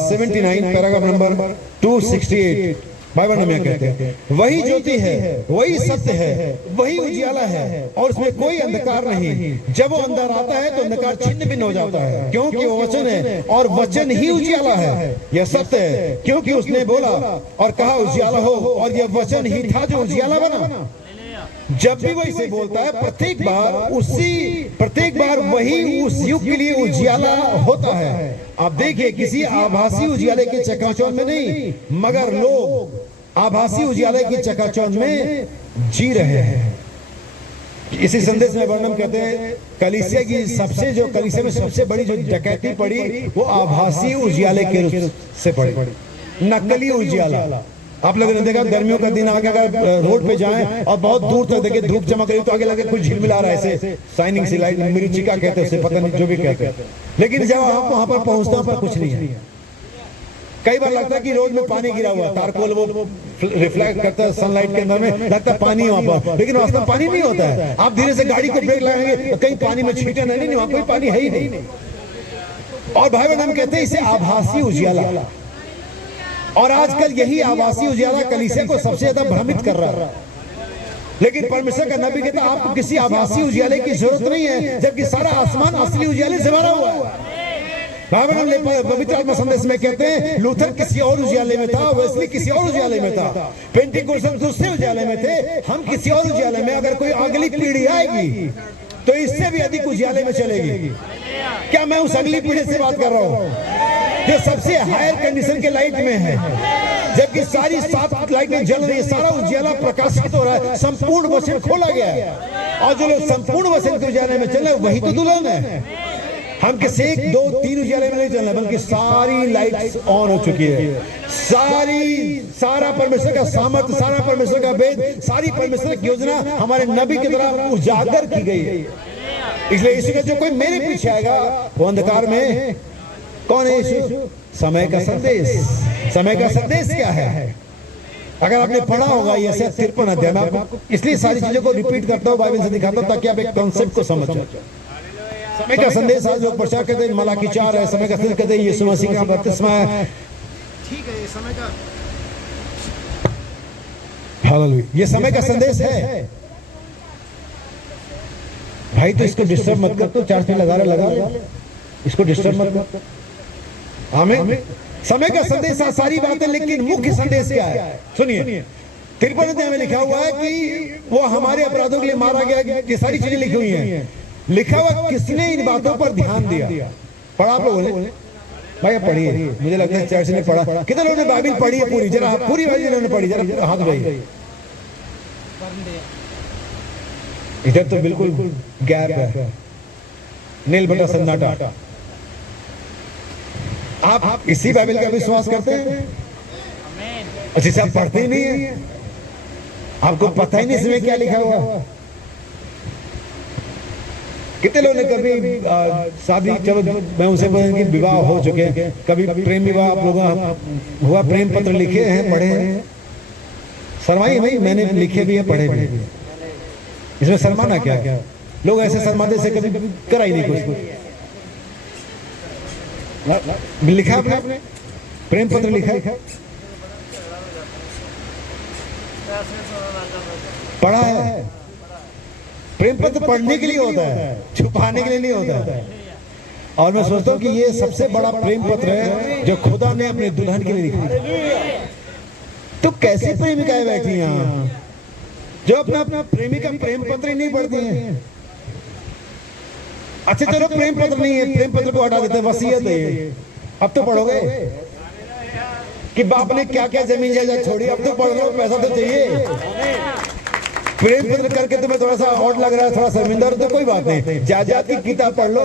79 paragraph number 268 Bible में कहते हैं, वही ज्योति है, वही सत्य है, वही उजियाला है और उसमें कोई अंधकार नहीं। जब वो अंदर आता है तो अंधकार छिन्न भिन्न हो जाता है, क्योंकि वो वचन है और वचन ही उजियाला है। यह सत्य है क्योंकि उसने बोला और कहा उजियाला हो और यह वचन ही था जो उजियाला बना। जब भी वो इसे बोलता है प्रत्येक बार वही उस युग के लिए उजियाला होता है। आप देखिए किसी आभासी उजियाले की चकाचौंध में नहीं, मगर लोग आभासी उजियाले की चकाचौंध में जी रहे हैं। इसी संदेश में वर्णन कहते हैं कलीसिया की कलीसिया में सबसे बड़ी जो डकैती पड़ी वो आभासी उजियाले के रूप से पड़ी, नकली उजियाला। आप लोगों ने देखा गर्मियों का दिन आ गया, अगर रोड पे जाएं और बहुत दूर तक देखे धूप चमक रही तो आगे लगे कुछ झिलमिला रहा है, ऐसे शाइनिंग सी लाइट, मिर्चिका कहते हैं उसे, पता नहीं जो भी कहते हैं। लेकिन जब आप वहां पर पहुंचते हैं पर कुछ नहीं है। कई बार लगता है कि रोड में पानी गिरा हुआ, तारकोल वो रिफ्लेक्ट करता है सनलाइट के अंदर में, लगता है पानी वहां पर, लेकिन वास्तव में पानी नहीं होता है। आप धीरे से गाड़ी को ब्रेक लगाएंगे कहीं पानी में छींटे नहीं, वहां कोई पानी है ही नहीं। और भाई बहन हम कहते हैं इसे आभासी उजियाला, और आजकल यही आभासी उजियाला कलीसिया को सबसे ज्यादा भ्रमित कर रहा है। लेकिन परमेश्वर का नबी कहता है आपको किसी आभासी उजियाले की जरूरत नहीं है, जबकि सारा आसमान असली उजियाले से भरा हुआ है। पवित्र आत्मा संदेश में कहते हैं लूथर किसी और उजियाले में था, वेस्ली किसी और उजियाले में था, पेंटिकोस्टल दूसरे उजियाले में थे, हम किसी और उजियाले में। अगर कोई अगली पीढ़ी आएगी तो इससे भी अधिक उजियाले में चलेगी। क्या मैं उस अगली पीढ़ी से बात कर रहा हूं जो सबसे हायर कंडीशन के लाइट में है, जबकि सारी 7 लाइटें जल रही है, सारा उजियाला प्रकाशित हो रहा है, संपूर्ण वचन खोला गया है। और जो लोग संपूर्ण वचन के उजियाले में चल रहे हैं वही तो दुल्हन है। हम किसी 1, 2, 3 उजियाले में नहीं चलना, बल्कि सारी लाइट्स ऑन हो चुकी है। सारा परमेश्वर का सामर्थ्य, सारा परमेश्वर का वेद, सारी परमेश्वर की योजना हमारे नबी की तरह उजागर की गई है। इसलिए यीशु का जो कोई मेरे पीछे आएगा वो अंधकार में, कौन है यीशु? समय का संदेश। समय का संदेश क्या है? अगर आपने पढ़ा होगा ये 53 अध्याय में, आपको इसलिए सारी चीजों को रिपीट करता हूं, बाइबल से दिखाता हूं ताकि आप एक कॉन्सेप्ट को समझ जाए। समय का संदेश आज लोग प्रचार करते हैं मलाकी 4 है, समय का संदेश कहते हैं यीशु मसीह का बपतिस्मा है। ठीक है, ये समय का हालेलुया, ये समय का संदेश है भाई। तो इसको डिस्टर्ब मत कर, तो चार्ज पे लगा रहा, इसको डिस्टर्ब मत कर। आमीन। समय का संदेश सारी बातें, लेकिन मुख्य संदेश क्या है? सुनिए, 53 अध्याय में लिखा हुआ है कि वो हमारे अपराधों के लिए मारा गया। ये सारी चीजें लिखी हुई हैं। लिखा हुआ किसने इन बातों पर ध्यान दिया? पढ़ा आप लोगों ने? भाई पढ़िए, मुझे लगता है चर्च ने पढ़ा। कितने लोगों ने बाइबल पढ़ी है पूरी? जरा पूरी बाइबल ने पढ़ी, जरा हाथ भाई। इधर तो बिल्कुल गैप है, नील बटा सन्नाटा। आप इसी बाइबल का विश्वास करते हैं? अच्छा, से आप पढ़ते ही नहीं है, आपको पता ही नहीं इसमें क्या लिखा हुआ। कितने लोगों ने कभी शादी, चलो मैं उनसे बोलूं कि विवाह हो चुके हैं, कभी प्रेम विवाह आप लोग हुआ, प्रेम पत्र लिखे हैं, पढ़े हैं? शर्माई नहीं, मैंने लिखे भी है, पढ़े भी है। इसमें शर्माना क्या? लोग ऐसे शर्माते से कभी करा ही नहीं कुछ। लिखा आपने प्रेम पत्र लिखा, पढ़ा है? प्रेम पत्र पढ़ने के लिए होता है, छुपाने के लिए नहीं होता है। और मैं सोचता हूँ कि ये सबसे बड़ा प्रेम पत्र है जो खुदा ने अपने दुल्हन के लिए लिखा। तो कैसी प्रेमिकाएं बैठी यहाँ जो अपना प्रेमी का प्रेम पत्र ही नहीं पढ़ती हैं? अच्छा चलो, प्रेम पत्र नहीं है, प्रेम पत्र को हटा देते हैं, वसीयत है ये। अब तो पढ़ोगे कि बाप ने क्या क्या जमीन जायदाद छोड़ी, अब तो पढ़ लो, पैसा तो चाहिए। प्रेम पत्र करके तुम्हें थोड़ा सा ऑड लग रहा है, थोड़ा शर्मिंदा, तो कोई बात नहीं, जायदाद की किताब पढ़ लो।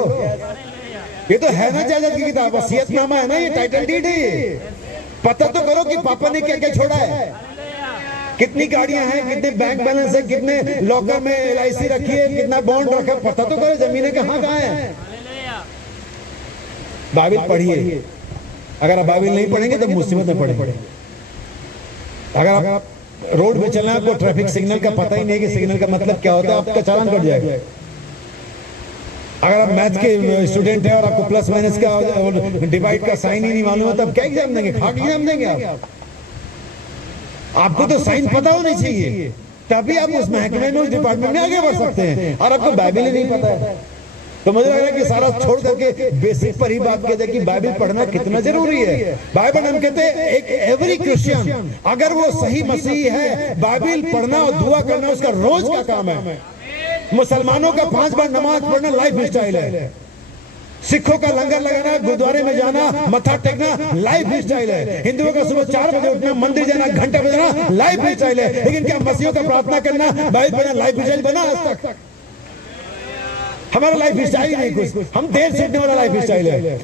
ये तो है ना जायदाद की किताब, वसीयतनामा है ना, ये टाइटल डीड है। पता तो करो कि पापा ने क्या क्या छोड़ा है, कितनी गाड़ियां हैं, कितने बैंक बैलेंस है, कितने लॉकर में LIC रखी है, कितना बॉन्ड रखा, पता तो करो, जमीनें कहाँ कहाँ हैं। बाइबल पढ़िए। अगर आप बाइबल नहीं पढ़ेंगे तो मुसीबत में पड़ेंगे। अगर आप रोड में चलना, आपको ट्रैफिक सिग्नल का पता ही नहीं कि सिग्नल का मतलब क्या होता है, आपका चालान कट जाएगा। अगर आप मैथ के स्टूडेंट हैं और आपको प्लस माइनस का और डिवाइड का साइन ही नहीं मालूम है, तब क्या एग्जाम देंगे? खाक एग्जाम देंगे आप? आपको तो साइन पता होनी चाहिए, तभी आप उस महकमे में, उस डिपार्टमेंट में आगे बढ़ सकते हैं। और आपको बाइबल ही नहीं पता है, तो मुझे लग रहा है कि सारा छोड़ करके बेसिक पर ही बात कहते हैं कि बाइबल पढ़ना कितना जरूरी है। बाइबल हम कहते हैं एक एवरी क्रिश्चियन, अगर वो सही मसीही है, बाइबल पढ़ना और दुआ करना उसका रोज का काम है। मुसलमानों का 5 बार नमाज पढ़ना लाइफ स्टाइल है। सिखों का लंगर लगाना, गुरुद्वारे में जाना, मत्था टेकना लाइफ स्टाइल है। हिंदुओं का सुबह 4 बजे उठना, मंदिर जाना, घंटा बजाना लाइफ स्टाइल है। लेकिन क्या मसीहों का प्रार्थना करना, बाइबल पढ़ना लाइफ स्टाइल बना आज तक? हमारा लाइफ स्टाइल ही नहीं कुछ, हम देर से उठने वाला लाइफ स्टाइल है।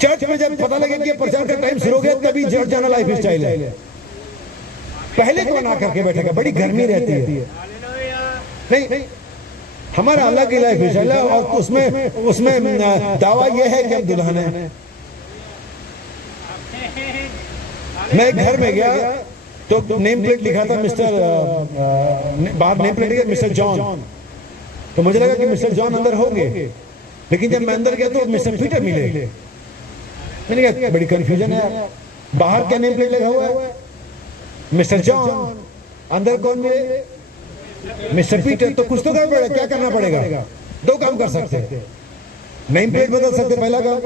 चर्च में जब पता लगे कि प्रचार का टाइम शुरू हो गया, तभी चर्च जाना लाइफ स्टाइल है। पहले तो ना करके बैठेगा, बड़ी गर्मी रहती है। नहीं, हमारा अलग ही लाइफ स्टाइल है और उसमें दावा यह है कि हम दुल्हन है। मैं एक घर में गया तो नेम प्लेट लिखा था बाहर नेम प्लेट लिखा मिस्टर जॉन, तो मुझे लगा कि मिस्टर जॉन अंदर होंगे, लेकिन जब मैं अंदर गया तो मिस्टर पीटर मिले। मैंने कहा बड़ी कंफ्यूजन है यार, बाहर क्या नेम प्लेट लगा हुआ है मिस्टर जॉन, अंदर कौन मिले मिस्टर पीटर, तो कुछ तो करना पड़ेगा। क्या करना पड़ेगा? दो काम कर सकते हैं, नेम प्लेट बदल सकते, पहला काम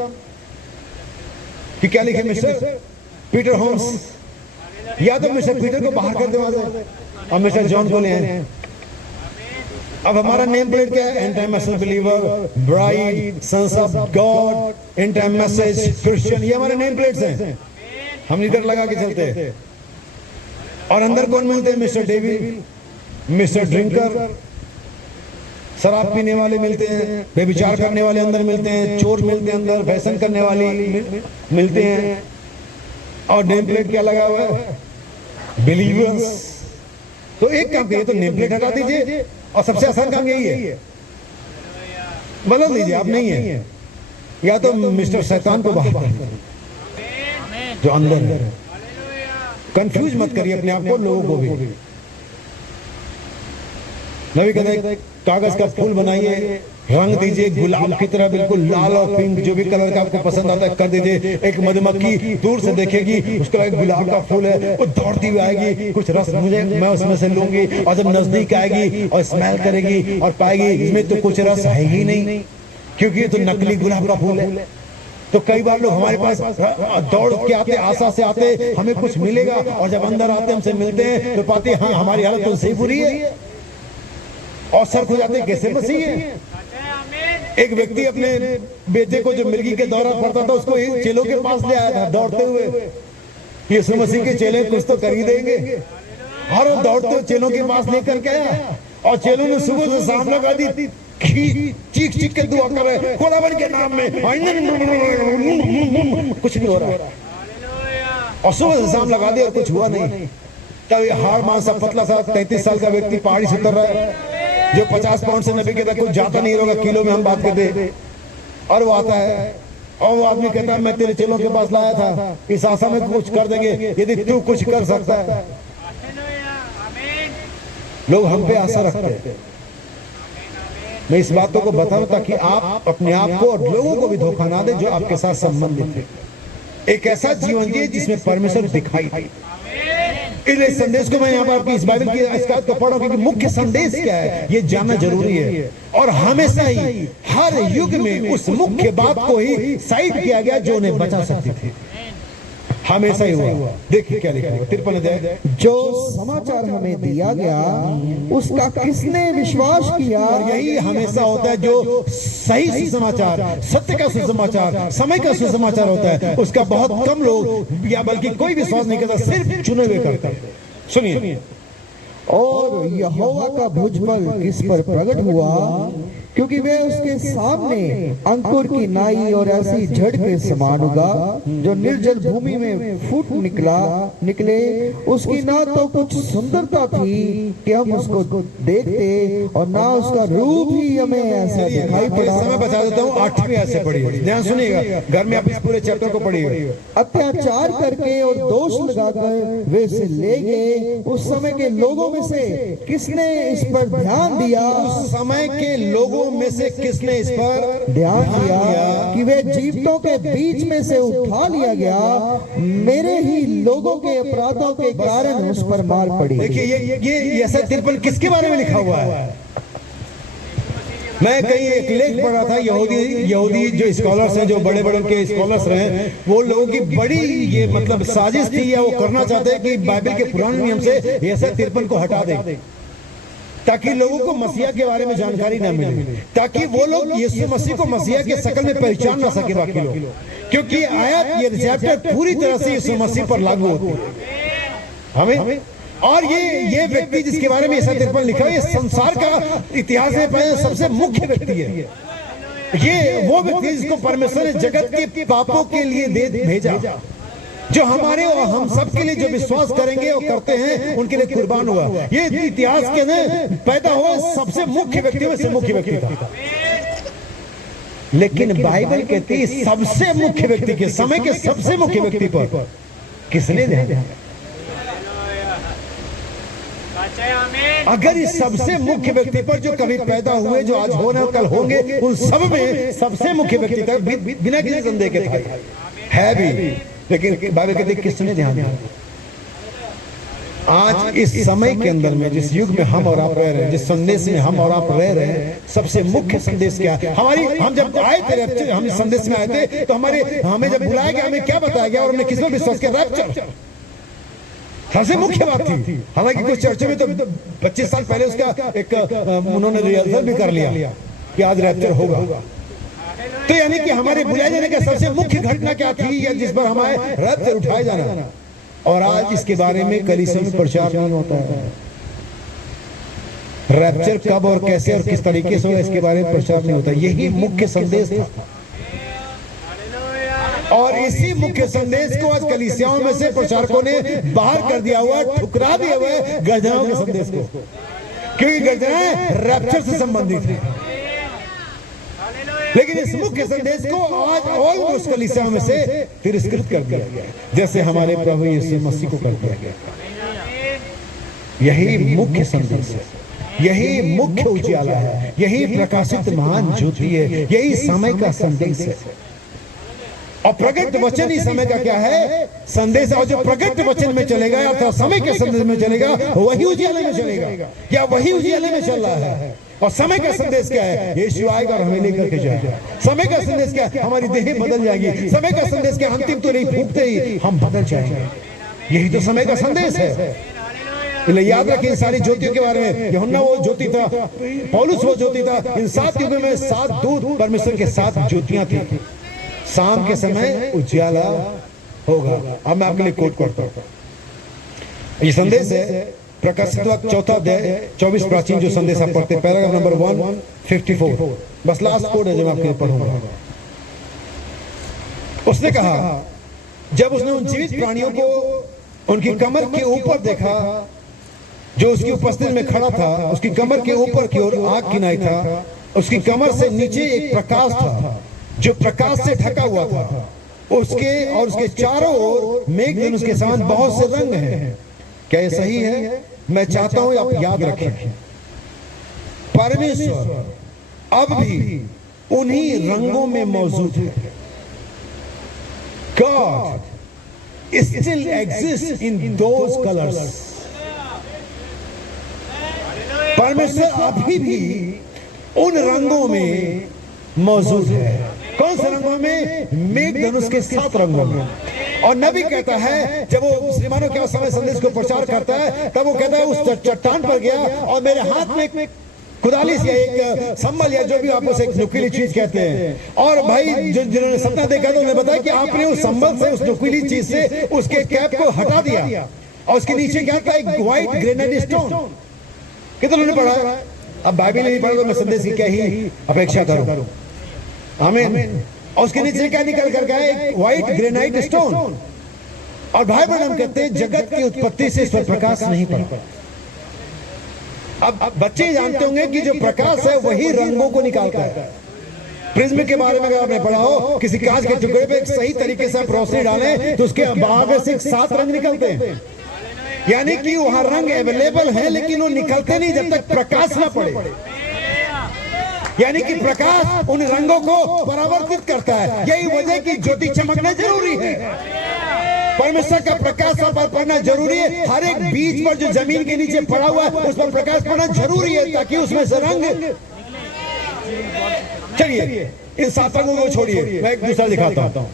कि क्या लिखे मिस्टर पीटर होम्स, या तो मिस्टर पीटर को बाहर कर दे वहां से और मिस्टर जॉन को ले आए। अब हमारा नेम प्लेट क्या है? End time message believer, bride, sons of God, end time message Christian, ये हमारे नेम प्लेट्स हैं, हम इधर लगा के चलते हैं। और अंदर कौन मिलते हैं? मिस्टर डेविल, मिस्टर ड्रिंकर, शराब पीने वाले मिलते हैं, व्यभिचार करने वाले अंदर मिलते हैं, चोर मिलते हैं अंदर, फैशन करने वाली मिलते हैं। और नेम प्लेट क्या लगा हुआ है? बिलीवर्स। तो एक काम करिए, तो नेम प्लेट हटा दीजिए और सबसे आसान काम यही है, बदल दीजिए, आप नहीं है, या तो मिस्टर शैतान को बाहर कर दीजिए जो अंदर है। कंफ्यूज मत करिए अपने आप को, लोगों को भी। नबी कहता है कागज का फूल बनाइए, रंग दीजिए गुलाब की तरह, बिल्कुल लाल और पिंक, जो भी कलर का आपको पसंद आता है कर दीजिए। एक मधुमक्खी दूर से देखेगी, उसको एक गुलाब का फूल है, वो दौड़ती हुई आएगी, कुछ रस मैं उसमें से लूंगी, और जब नजदीक आएगी और स्मेल करेगी और पाएगी इसमें तो कुछ रस है ही नहीं, क्योंकि ये तो नकली गुलाब का फूल है। तो कई बार लोग हमारे पास दौड़ के आते, आशा से आते, हमें कुछ मिलेगा, और जब अंदर आते हमसे मिलते हैं तो पाते हाँ हमारी हालत तो सही बुरी है, और सर खो जाते कैसे मसीह है। एक व्यक्ति अपने बेटे को जो मिर्गी के दौरा पड़ता था, उसको चेलों के पास ले आया था दौड़ते हुए, यीशु मसीह के चेले कुछ तो कर ही देंगे, और वो दौड़ते हुए चेलों के पास लेकर के आया, और चेलों ने सुबह से शाम लगा दी, चीख चीख के दुआ कर रहे, खुदावन के नाम में, कुछ नहीं हो रहा, और सुबह से शाम लगा दिया और कुछ हुआ नहीं। तब ये हाड़ मांस सा पतला सा 33 साल का व्यक्ति पहाड़ी से उतर रहा है, जो 50 पाउंड से नबी कहता है कुछ जाता नहीं होगा, किलो में हम बात करते, और वो आता है और वो आदमी कहता है मैं तेरे चेलों के पास लाया था, इस आशा में कुछ कर देंगे यदि तू कुछ कर सकता है। लोग हम पे आशा रखते हैं। मैं इस बातों को बताऊं ताकि आप अपने आप को और लोगों को भी धोखा ना दे जो आपके साथ संबंधित है। एक ऐसा जीवन जिए जिसमें परमेश्वर दिखाई दे। इस संदेश को मैं यहाँ पर आपकी इस बाइबल की इस बात को पढ़ा, क्योंकि मुख्य संदेश क्या है ये जानना जरूरी है, और हमेशा ही हर युग में उस मुख्य बात को ही साइड किया गया जो उन्हें बचा सकती थी, हमेशा ही हुआ। देखिए क्या लिखा है 53 अध्याय, जो समाचार हमें दिया गया उसका किसने विश्वास किया। और यही हमेशा होता है, जो सही सुसमाचार, सत्य का सुसमाचार, समय का सुसमाचार होता है, उसका बहुत कम लोग या बल्कि कोई विश्वास नहीं करता, सिर्फ चुने हुए करते हैं। सुनिए, और यहोवा का भुजबल किस पर प्रकट हुआ, क्योंकि वे उसके सामने अंकुर की नाई और ऐसी जड़ के समान उगा जो निर्जल भूमि में फूट निकले। उसकी ना तो कुछ सुंदरता थी कि हम उसको देखते, और ना उसका रूप ही हमें ऐसा दिखाई पड़ा। समय बता देता हूँ, 8वीं आयत से पढ़िए, ध्यान सुनिएगा, घर में आप इस पूरे चैप्टर को पढ़िए। अत्याचार करके और दोष लगाकर वे इसे ले गए। उस समय के लोगों में से किसने इस पर ध्यान दिया? उस समय के लोगों में से किसने इस पर ध्यान दिया कि वे जीवितों के बीच में से उठा लिया गया, मेरे ही लोगों के अपराधों के कारण उस पर मार पड़ी। देखिए ये ऐसा 53 किसके बारे में लिखा हुआ है? मैं कहीं एक लेख पढ़ा था, यहूदी जो स्कॉलर्स हैं, जो बड़े बड़े के स्कॉलर्स रहे, वो लोगों की बड़ी ये मतलब साजिश थी, या वो करना चाहते हैं कि बाइबल के पुराने नियम से ऐसा 53 को हटा दें, ताकि लोगों को मसीहा के बारे में जानकारी ना मिले, ताकि वो लोग यीशु मसीह को मसीहा के शक्ल में पहचान ना सके बाकी लोग, क्योंकि आयत ये चैप्टर पूरी तरह से यीशु मसीह पर लागू होती है हमें। और ये व्यक्ति जिसके बारे में ऐसा 53 लिखा है, ये संसार का इतिहास में पहले सबसे मुख्य व्यक्ति है। ये वो व्यक्ति जिसको परमेश्वर ने जगत के पापों के लिए दे भेजा, जो हमारे और हम सब के लिए जो विश्वास करेंगे और करते हैं उनके लिए कुर्बान हुआ। ये इतिहास के अंदर पैदा हुआ सबसे मुख्य व्यक्तियों में से मुख्य व्यक्ति था। लेकिन बाइबल कहती है सबसे मुख्य व्यक्ति के समय के सबसे मुख्य व्यक्ति पर किसने ध्यान दिया? अगर इस सबसे मुख्य व्यक्ति पर जो कभी पैदा हुए, जो आज हो रहे कल होंगे, उन सब में सबसे मुख्य व्यक्ति था, बिना किसी संदेह के था, है भी। लेकिन बाइबल कहती है किसने ध्यान दिया? आज इस समय के अंदर में, जिस युग में हम और आप रह रहे हैं, जिस संदेश में हम और आप रह रहे हैं, सबसे मुख्य संदेश क्या है? हम जब आए थे, हम इस संदेश में आए थे, तो हमें जब बुलाया गया, हमें क्या बताया गया और हमने किस पर विश्वास किया? रैप्चर सबसे मुख्य बात थी। हालांकि कुछ चर्च में तो 25 साल पहले उसका एक उन्होंने रिहर्सल भी कर लिया कि आज रैप्चर होगा। तो यानी कि हमारे बुलाए जाने का सबसे मुख्य घटना क्या थी, या जिस पर हमारे रैप्चर उठाए जाना, और आज इसके बारे में कलीसिया में प्रचार नहीं होता है। रैप्चर कब और कैसे और किस तरीके से होगा, इसके बारे में प्रचार नहीं होता। यही मुख्य संदेश था, और इसी मुख्य संदेश को आज कलीसियाओं में से प्रचारकों ने बाहर कर दिया हुआ, ठुकरा दिया हुआ है गर्जनाओं के संदेश को, क्योंकि गर्जनाएं रैप्चर से संबंधित है। लेकिन इस मुख्य संदेश को आज और उस कलीसियाओं में से तिरस्कृत कर दिया गया, जैसे हमारे प्रभु यीशु मसीह को कर दिया गया। यही मुख्य संदेश है, यही मुख्य उजियाला है, यही प्रकाशित महान ज्योति है, यही समय का संदेश है। और प्रकट वचन ही समय का क्या है? संदेश। और जो प्रकट वचन में चलेगा या समय के संदेश में चलेगा, वही उजियाले में चलेगा, या वही उजियाले में चल रहा है। और समय का संदेश क्या है? यीशु आएगा और हमें लेकर के जाएगा। समय का संदेश क्या है? हमारी देह बदल जाएगी। समय का संदेश क्या? अंतिम तो नहीं फूंकते ही हम बदल जाएंगे। यही तो समय का संदेश है। याद रखें सारी ज्योतियों के बारे में। यूहन्ना वो ज्योति था, पौलुस वो ज्योति था। इन 7 युगों में 7 दूत परमेश्वर के 7 ज्योतियां थी। शाम के समय उजियाला होगा। अब मैं आपके लिए कोट करता हूं। ये संदेश है प्रकाशित वाक्य 4 अध्याय 24 प्राचीन जो संदेश आप पढ़ते, पैराग्राफ नंबर 154। बस लास्ट कोड है जो मैं आपके लिए पढ़ूंगा। उसने कहा, जब उसने उन जीवित प्राणियों को उनकी कमर के ऊपर देखा, जो उसकी उपस्थिति में खड़ा था, उसकी कमर के ऊपर की ओर आग किनाई था। उसकी कमर से नीचे एक प्रकाश था जो प्रकाश से ढका हुआ था। उसके और उसके चारों ओर मेघधनुष के समान बहुत से रंग हैं। क्या ये सही है? मैं चाहता हूं आप याद रखें, परमेश्वर अब भी उन्हीं रंगों में मौजूद है। God still exists in those colors. परमेश्वर अभी भी उन रंगों में मौजूद है। कौन से रंगों में? मेघधनुष के 7 रंगों में। और नबी कहता है, जब वो श्रीमानों के समय संदेश को प्रचार करता है, तब वो कहता है उस चट्टान पर गया और मेरे हाथ में एक कुदाली से एक संबल या जो भी आप उसे एक नुकीली चीज कहते हैं, और भाई जिन्होंने सपना देखा तो उन्हें बताया कि आपने उस संबल से, उस नुकीली चीज से उसके कैप को हटा दिया, और उसके नीचे क्या था? एक व्हाइट ग्रेनाइट स्टोन। कितने लोगों ने पढ़ा है? अब बाइबल नहीं पढ़ा तो मैं संदेश की क्या ही अपेक्षा करूं। आमीन। और उसके नीचे क्या निकल कर गया? एक व्हाइट ग्रेनाइट स्टोन। और भाई ब्रैनम कहते हैं जगत की उत्पत्ति से इस पर प्रकाश नहीं पड़ा। अब बच्चे जानते होंगे कि जो प्रकाश है वही रंगों को निकालता है। प्रिज्म के बारे में अगर आपने पढ़ा हो, किसी कांच के टुकड़े पे एक सही तरीके से रोशनी डालें तो उसके बाहर से 7 रंग निकलते हैं। यानी कि वहां रंग अवेलेबल है, लेकिन वो निकलते नहीं जब तक प्रकाश ना पड़े। यानी कि प्रकाश उन रंगों को परावर्तित करता है। यही वजह की ज्योति चमकना जरूरी है। परमेश्वर का प्रकाश पर पड़ना जरूरी है। हर एक बीज पर जो जमीन के नीचे पड़ा हुआ है उस पर प्रकाश पड़ना जरूरी है, ताकि उसमें से रंग। चलिए इन 7 रंगों को छोड़िए, मैं एक दूसरा दिखाता हूं।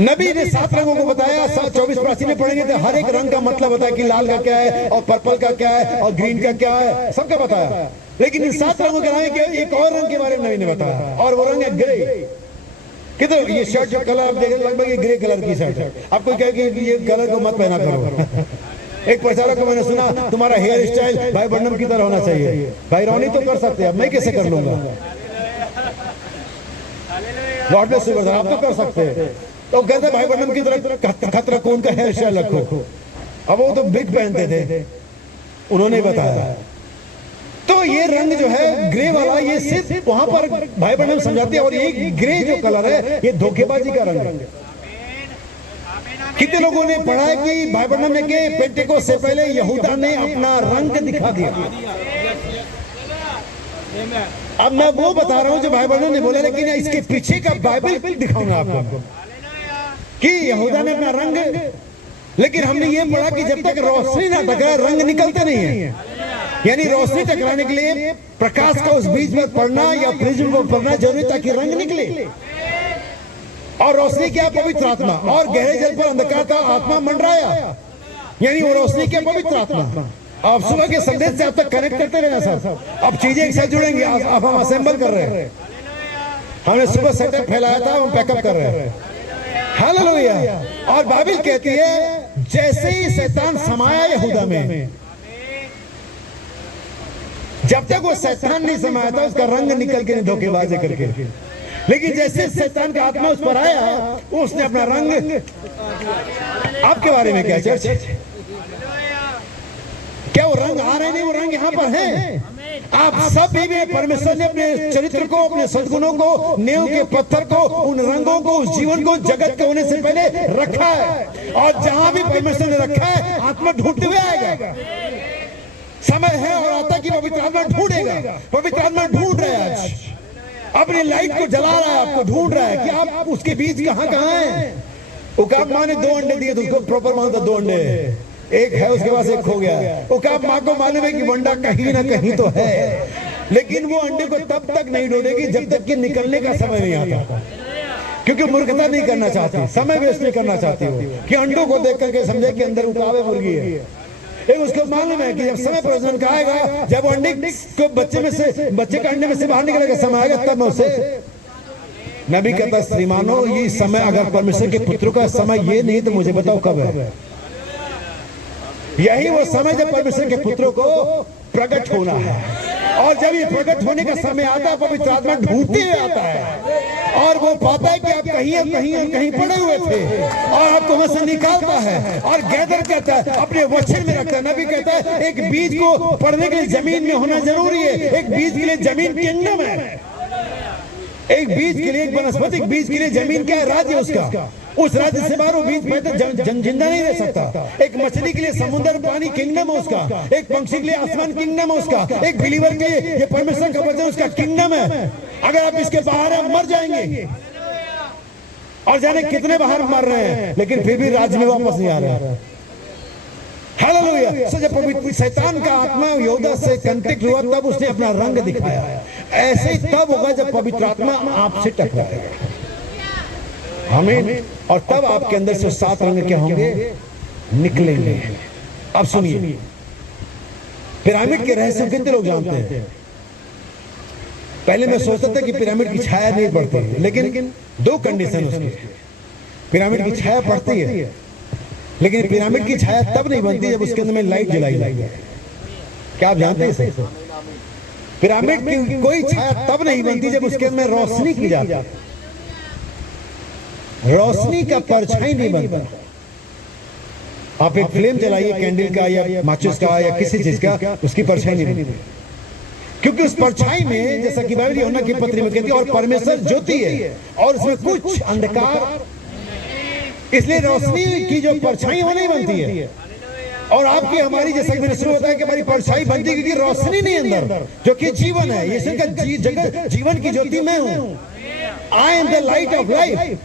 नबी ने 7 रंगों को बताया। 24 प्राचीन में पढ़ेंगे तो हर एक रंग का मतलब बताया कि लाल का क्या है और पर्पल का क्या है और ग्रीन का क्या है, सबका बताया। लेकिन इन 7 रंगों के नाम के एक और रंग के बारे में नबी ने बताया, और वो रंग है ग्रे। किधर ये शर्ट जो कलर आप देखें, लगभग ये ग्रे कलर की शर्ट है। आपको क्या कि ये कलर को मत पहना करो। एक प्रचारक को मैंने सुना, तुम्हारा हेयर स्टाइल भाई बर्नम की तरह होना चाहिए। भाई रोनी तो कर सकते हैं, मैं कैसे कर लूंगा? गॉड ब्लेस यू ब्रदर, आप तो कर सकते हैं। तो कहते भाई बहन की तरह खतरा कौन का है शेर रखो। अब वो तो बिग पहनते थे, उन्होंने बताया। तो ये रंग जो है ग्रे वाला, ये सिर्फ वहां पर भाई बहन समझाते हैं। और ये ग्रे जो कलर है ये धोखेबाजी का रंग है। कितने लोगों ने पढ़ा है कि भाई बहन ने के पेंटेकोस्त से पहले यहूदा ने अपना रंग दिखा दिया। अब मैं वो बता रहा हूं जो भाई बहनों ने बोला, लेकिन इसके पीछे का बाइबल दिखाऊंगा आपको कि यहूदा ने अपना रंग, लेकिन हमने ये पढ़ा कि जब तक रोशनी ना टकराए रंग निकलते नहीं है। यानी रोशनी टकराने के लिए प्रकाश का उस बीच में पड़ना या प्रिज्म पर पड़ना जरूरी ताकि रंग निकले। और रोशनी क्या? पवित्र आत्मा। और गहरे जल पर अंधकार था, आत्मा मंडराया, यानी वो रोशनी क्या? पवित्र आत्मा। आप सुबह के संदेश से आप तक कनेक्ट करते रहना सर। अब चीजें एक साथ जुड़ेंगे। अब हम असेंबल कर रहे हैं। हमने सुबह सेटअप फैलाया था, हम पैकअप कर रहे हैं। हालेलुया। और बाइबल कहती है जैसे ही शैतान समाया यहूदा में, जब तक वो शैतान नहीं समाया था उसका रंग निकल के नहीं धोखेबाजी करके, लेकिन जैसे शैतान का आत्मा उस पर आया उसने अपना रंग। आपके बारे में क्या चर्च? क्या वो रंग आ रहे नहीं? वो रंग यहाँ पर है। आप सब भी परमेश्वर ने अपने चरित्र को, अपने सद्गुणों को, नींव के पत्थर को, उन रंगों को, उस जीवन को जगत के होने से पहले रखा है। और जहां भी परमेश्वर ने रखा है आत्मा ढूंढते हुए आएगा। समय है और आता कि पवित्र आत्मा ढूंढेगा। पवित्र आत्मा ढूंढ रहा है, आज अपनी लाइट को जला रहा है, आपको ढूंढ रहा है कि आप उसके बीच कहां है। उकाब माँ ने 2 अंडे दिए तो उसको प्रॉपर मानता 2 अंडे, एक है उसके पास एक खो गया। उकाब माँ को मालूम है कि वंडा कहीं ना कहीं तो है, लेकिन वो अंडे को तब तक नहीं ढूंढेगी जब तक कि निकलने का समय नहीं आता। क्योंकि मूर्खता नहीं करना चाहती, समय वेस्ट नहीं करना चाहती हो कि अंडों को देख करके समझे कि अंदर उकाब है, मुर्गी है। एक उसको मालूम है कि जब समय प्रयोजन का आएगा, जब अंडे को बच्चे का अंडे में से बाहर निकलने का समय आएगा, तब मैं उसे। नबी कहता श्रीमानो ये समय अगर परमेश्वर के पुत्रों का समय ये नहीं तो मुझे बताओ कब है। यही वो समय जब परमेश्वर के पुत्रों को प्रकट होना है। और जब ये प्रकट होने का समय आता है पवित्र आत्मा ढूंढते हुए आता है और वो पाता है कि आप कहीं और कहीं और कहीं पड़े हुए थे और आपको वहां से निकालता है और गैदर करता है, अपने वचन में रखता है। नबी कहता है एक बीज को पड़ने के लिए जमीन में होना जरूरी है। एक बीज के लिए जमीन किंगडम है। एक बीज के लिए, एक वनस्पतिक बीज के लिए जमीन क्या है? राज्य उसका। उस राज्य से बाहर वो बीज पैदा जिंदा नहीं रह सकता। एक मछली के लिए समुद्र पानी किंगडम है उसका। एक पंछी के लिए आसमान किंगडम है उसका। एक बिलीवर के लिए ये परमेश्वर का वचन उसका किंगडम है। अगर आप इसके बाहर हैं मर जाएंगे। और जाने कितने बाहर मर रहे हैं लेकिन फिर भी राज्य में वापस नहीं आ रहे। हालेलुया। जब पवित्र शैतान का आत्मा यहूदा से कंटिक हुआ तब उसने अपना रंग दिखाया। ऐसे ही तब होगा जब पवित्र आत्मा आपसे टकराएगा। हमें और तब आपके अंदर से 7 रंग क्या होंगे? निकलेंगे। अब सुनिए, पिरामिड के रहस्य कितने लोग जानते हैं? पहले मैं सोचता था कि पिरामिड की छाया नहीं पड़ती, लेकिन 2 कंडीशन उसकी। पिरामिड की छाया पड़ती है, लेकिन पिरामिड की छाया तब नहीं बनती जब उसके अंदर में लाइट जलाई जाए। क्या आप जानते हैं? पिरामिड की कोई छाया तब नहीं बनती जब उसके अंदर रोशनी की जाती है। रोशनी का परछाई नहीं बनता। आप एक फ्लेम जलाइए कैंडल का या माचिस का या किसी चीज का, उसकी परछाई नहीं बनती। क्योंकि उस परछाई में, जैसा कि बाइबल यूहन्ना की पत्री में कहती है, और परमेश्वर ज्योति है और उसमें कुछ अंधकार, इसलिए रोशनी की जो परछाई वो नहीं बनती है। और आपकी हमारी, जैसा कि मैंने शुरू बताया कि हमारी परछाई बनती है क्योंकि रोशनी नहीं अंदर, जो कि जीवन है। यीशु का जगत जीवन की ज्योति मैं हूं। I am the light of life.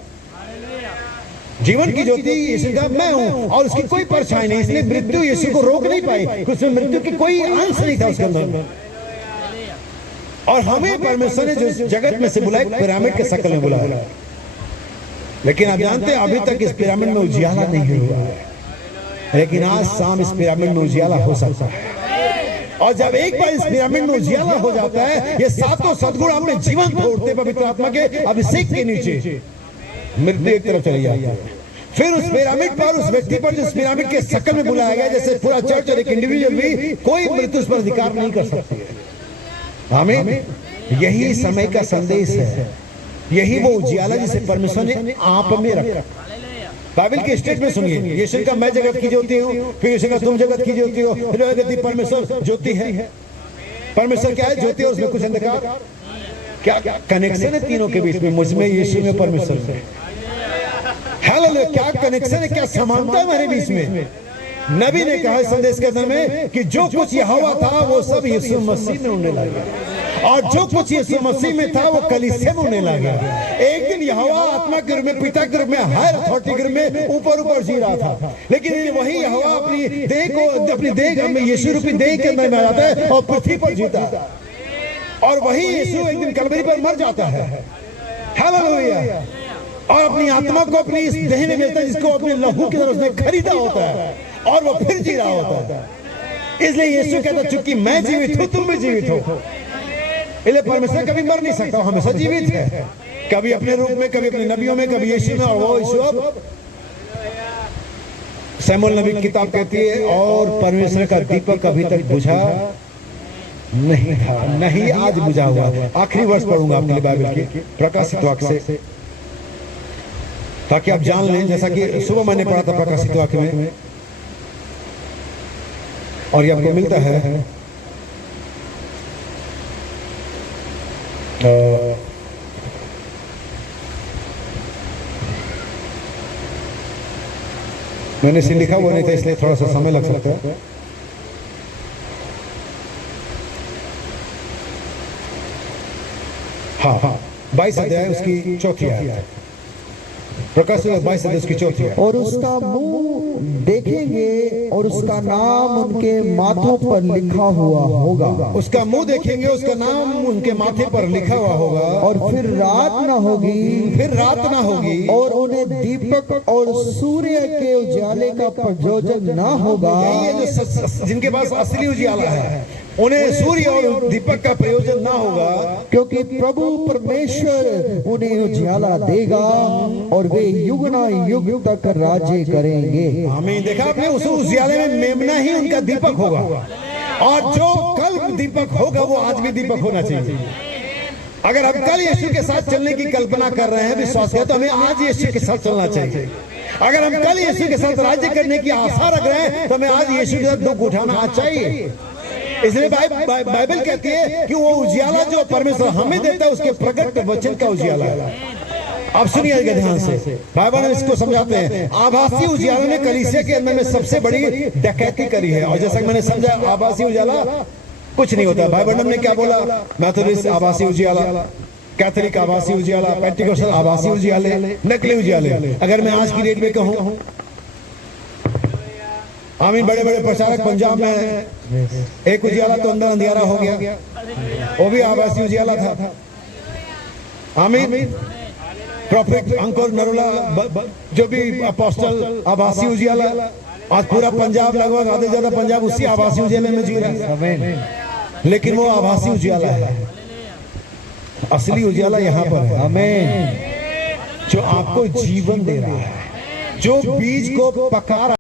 जीवन की ज्योति यीशु का मैं हूं और उसकी कोई परछाई नहीं। इसलिए मृत्यु यीशु को रोक नहीं पाई, उसमें मृत्यु की कोई अंश नहीं था उसके अंदर। और हमें परमेश्वर ने जो जगत में से बुलाया पिरामिड के शक्ल में बुलाया, लेकिन आप जानते हैं अभी तक इस पिरामिड में उजियाला नहीं हुआ है, लेकिन आज शाम इस पिरामिड में उजियाला हो सकता है। और जब एक बार इस पिरामिड में उजियाला हो जाता है, ये 7 सद्गुण अपने जीवन तोड़ते पवित्र आत्मा के अभिषेक के नीचे, मृत्यु एक तरफ चली जाती है। फिर उस पिरामिड पर, उस व्यक्ति पर जो पिरामिड के शक्ल में बुलाया गया, जैसे पूरा चर्च और एक इंडिविजुअल भी, कोई मृत्यु उस पर अधिकार नहीं कर सकती है। आमीन। यही समय का संदेश है। यही वो उजियाला जिसे परमेश्वर ने आप में रखा। बाइबल के स्टेटमेंट सुनिए, यीशु का मैं जगत की ज्योति हूँ, फिर यीशु का तुम जगत की ज्योति हो, फिर परमेश्वर ज्योति है। परमेश्वर क्या है? ज्योति, और उसमें कुछ अंधकार। क्या कनेक्शन है तीनों के बीच में? मुझमें, यीशु में, परमेश्वर में। हालेलुया! क्या कनेक्शन है, क्या समानता है हमारे बीच में। नबी ने कहा संदेश करने में कि जो कुछ यहोवा था वो सब यीशु मसीह में होने लगा, और जो कुछ यीशु मसीह में था वो कलीसिया में होने लगा। एक दिन यहोवा आत्मा के रूप में, पिता के रूप में, हायर अथॉरिटी के रूप में ऊपर ऊपर जी रहा था, लेकिन वही यहोवा अपनी देह को, अपनी देह में, यीशु रूपी देह के अंदर में आता है और पृथ्वी पर जीता है, और वही यीशु एक दिन कलवरी पर मर जाता है। हालेलुया! और अपनी आत्मा को अपनी इस देह में मिलता है जिसको अपने लहू की तरह उसने खरीदा होता है, और वो फिर जी रहा होता है। इसलिए यीशु कहता चूंकि मैं जीवित हूं तुम भी जीवित हो। इसलिए परमेश्वर कभी मर नहीं सकता, हमेशा जीवित है, कभी अपने रूप में, कभी अपने नबियों में, कभी यीशु में, और वो यीशु अब शमूएल नबी की किताब कहती है और परमेश्वर का दीपक अभी तक बुझा नहीं था, नहीं आज बुझा हुआ। आखिरी वर्ष पढ़ूंगा आपके लिए बाइबल के प्रकाशित वाक्य से, ताकि आप जान लें, जैसा कि सुबह मैंने पढ़ा था प्रकाशित वाक्य में, और ये आपको मिलता है मैंने इसे लिखा हुआ नहीं था इसलिए थोड़ा सा समय लग सकता है। हाँ, 22 अध्याय उसकी चौथी आयत, प्रकाशित 22 अध्याय उसकी चौथी आयत। और उसका मुंह देखेंगे और उसका नाम उनके माथों पर लिखा हुआ होगा। उसका मुंह देखेंगे, उसका नाम उनके माथे पर लिखा हुआ होगा, और फिर रात ना होगी, फिर रात ना होगी, और उन्हें दीपक और सूर्य के उजाले का प्रयोजन ना होगा। यही है जो जिनके पास असली उजियाला है, उन्हें सूर्य और दीपक का प्रयोजन ना होगा, क्योंकि प्रभु परमेश्वर उन्हें उजियाला देगा और वे युगना युग तक राज्य करेंगे। हमें देखा आपने, उस उजियाले में मेमना ही उनका दीपक होगा, और जो कल दीपक होगा वो आज भी दीपक होना चाहिए। अगर हम कल यीशु के साथ चलने की कल्पना कर रहे हैं, विश्वास है, तो हमें आज यीशु के साथ चलना चाहिए। अगर हम कल यीशु के साथ राज्य करने की आशा रख रहे हैं, तो हमें आज यीशु के साथ दुख उठाना चाहिए। इसलिए बाइबल कहती है कि वो उजियाला जो परमेश्वर हमें देता है उसके प्रकट वचन का उजियाला है। अब सुनिएगा ध्यान से, बाइबल में इसको समझाते हैं। आभासी उजियाला ने कलीसिया के अंदर में सबसे बड़ी डकैती करी है, और जैसा कि मैंने समझा, आभासी उजियाला कुछ नहीं होता। बाइबल ने क्या बोला? मैथोडिस्ट आभासी उजियाला, कैथोलिक आभासी उजियाला, पेंटिकोस्टल आभासी उजियाले, नकली उजियाले। अगर मैं आज की डेट में कहूं, आमीन, बड़े बड़े प्रचारक पंजाब में, एक उजियाला तो अंदर अंधियारा हो गया, वो भी आभासी उजियाला था। आमीन, प्रॉफिट अंकुर नरोला, जो भी अपोस्टल, आभासी उजियाला। आज पूरा पंजाब, लगभग आधे ज्यादा पंजाब उसी आभासी उजियाले में जी रहा है, लेकिन वो आभासी उजियाला है। असली उजियाला यहाँ पर है, आमीन, जो आपको जीवन दे रहा है, जो बीज को पका रहा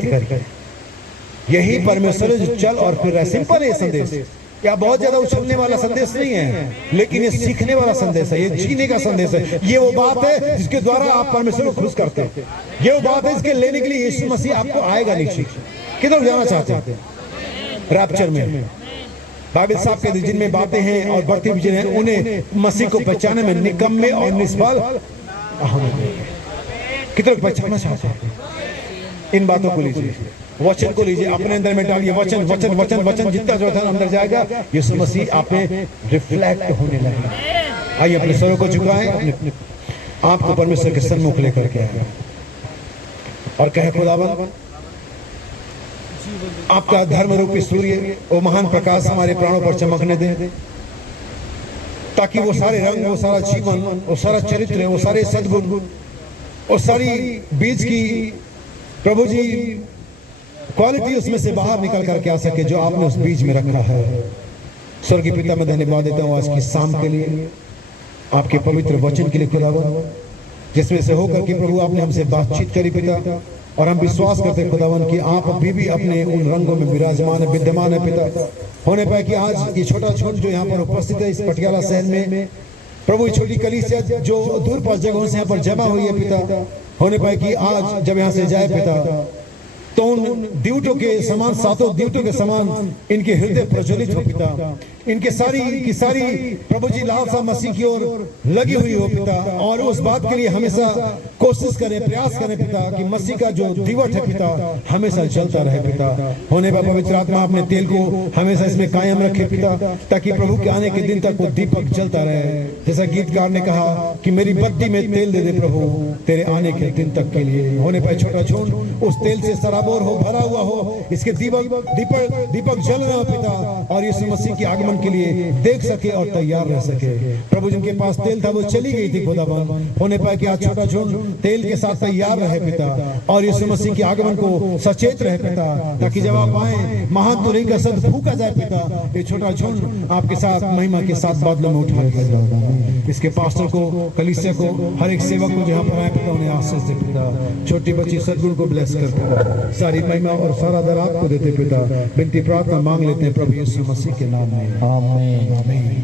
प्रज्वलित करें। यही परमेश्वर जो चल और फिर रहा है। सिंपल है संदेश, क्या बहुत ज्यादा उछलने वाला संदेश नहीं है, लेकिन ये सीखने वाला संदेश है, ये जीने का संदेश है। ये वो बात है जिसके द्वारा आप परमेश्वर को खुश करते हैं। ये वो बात है जिसके लेने के लिए यीशु मसीह आपको आएगा नीचे। किधर जाना चाहते हैं? रैप्चर में। बाइबल साहब के जिनमें बातें हैं और बढ़ती हुई हैं, उन्हें मसीह को पहचाने में निकम्मे और निष्फल कितने पहचानना चाहते हैं? इन बातों को लीजिए, वचन को लीजिए, अपने अंदर में डालिए। वचन वचन वचन वचन जितना जो था अंदर जाएगा, यीशु मसीह आप पे रिफ्लेक्ट होने लगेगा। आइए अपने सरों को झुकाएं, अपने आपको परमेश्वर के सन्मुख लेकर के आए और कहे खुदावन आपका धर्म रूपी सूर्य वो महान प्रकाश हमारे प्राणों पर चमकने दे, ताकि वो सारे रंग, वो सारा जीवन, वो सारा चरित्र, वो सारे सद्गुण, वो सारी बीज की प्रभु जी क्वालिटी उसमें से बाहर निकल करके आ सके जो आपने उस बीज में रखा है। स्वर्गीय पिता मैं धन्यवाद देता हूँ आज की शाम के लिए, आपके पवित्र वचन के लिए खुदावन, जिसमें से होकर के प्रभु आपने हमसे बातचीत करी पिता, और हम विश्वास करते हैं खुदावन कि आप अभी भी अपने उन रंगों में विराजमान है, विद्यमान है पिता। होने पाए कि आज ये छोटा झुंड जो यहाँ पर उपस्थित है इस पटियाला शहर में प्रभु, ये छोटी कलीसिया जो दूर पास जगहों से यहाँ पर जमा हुई है पिता, होने पाए कि आज जब यहाँ से जाए पिता तो उन द्यूटों के समान, सातों द्यूटों के समान इनके हृदय प्रज्वलित हो पिता, इनके सारी की सारी प्रभु जी लालसा मसीह की ओर लगी हुई हो पिता, और उस बात के लिए हमेशा कोशिश करें, प्रयास करें पिता कि मसीह का जो दीवट है पिता हमेशा जलता रहे पिता। होने पर पवित्र आत्मा अपने तेल को हमेशा इसमें कायम रखे पिता, ताकि प्रभु के आने के दिन तक वो दीपक जलता रहे। जैसा गीतकार ने कहा कि मेरी बत्ती में तेल दे दे प्रभु तेरे आने के दिन तक के लिए। होने पर छोटा झुंड उस तेल से सराबोर हो, भरा हुआ हो, इसके दीपक जल रहे हो पिता, और यीशु मसीह के आगमन के लिए देख सके और तैयार रह सके। प्रभु जिनके पास तेल था वो चली गई थी खुदावन, होने पाए कि आज छोटा झुंड तेल के साथ तैयार रहे पिता, और यीशु मसीह के आगमन को सचेत रहे पिता, ताकि जब आप आए महान तुरही का सद फूका जाए पिता, ये छोटा झुंड आपके साथ महिमा के साथ बादलों में उठाया जाए। इसके पास्टर को, कलीसिया को, हर एक सेवक को जहाँ पर आए पिता उन्हें आशीष दे पिता, छोटी बच्ची सदगुण को ब्लेस कर पिता, सारी महिमा और सारा दर आपको देते पिता। विनती प्रार्थना मांग लेते हैं प्रभु यीशु मसीह के नाम में, आमीन आमीन।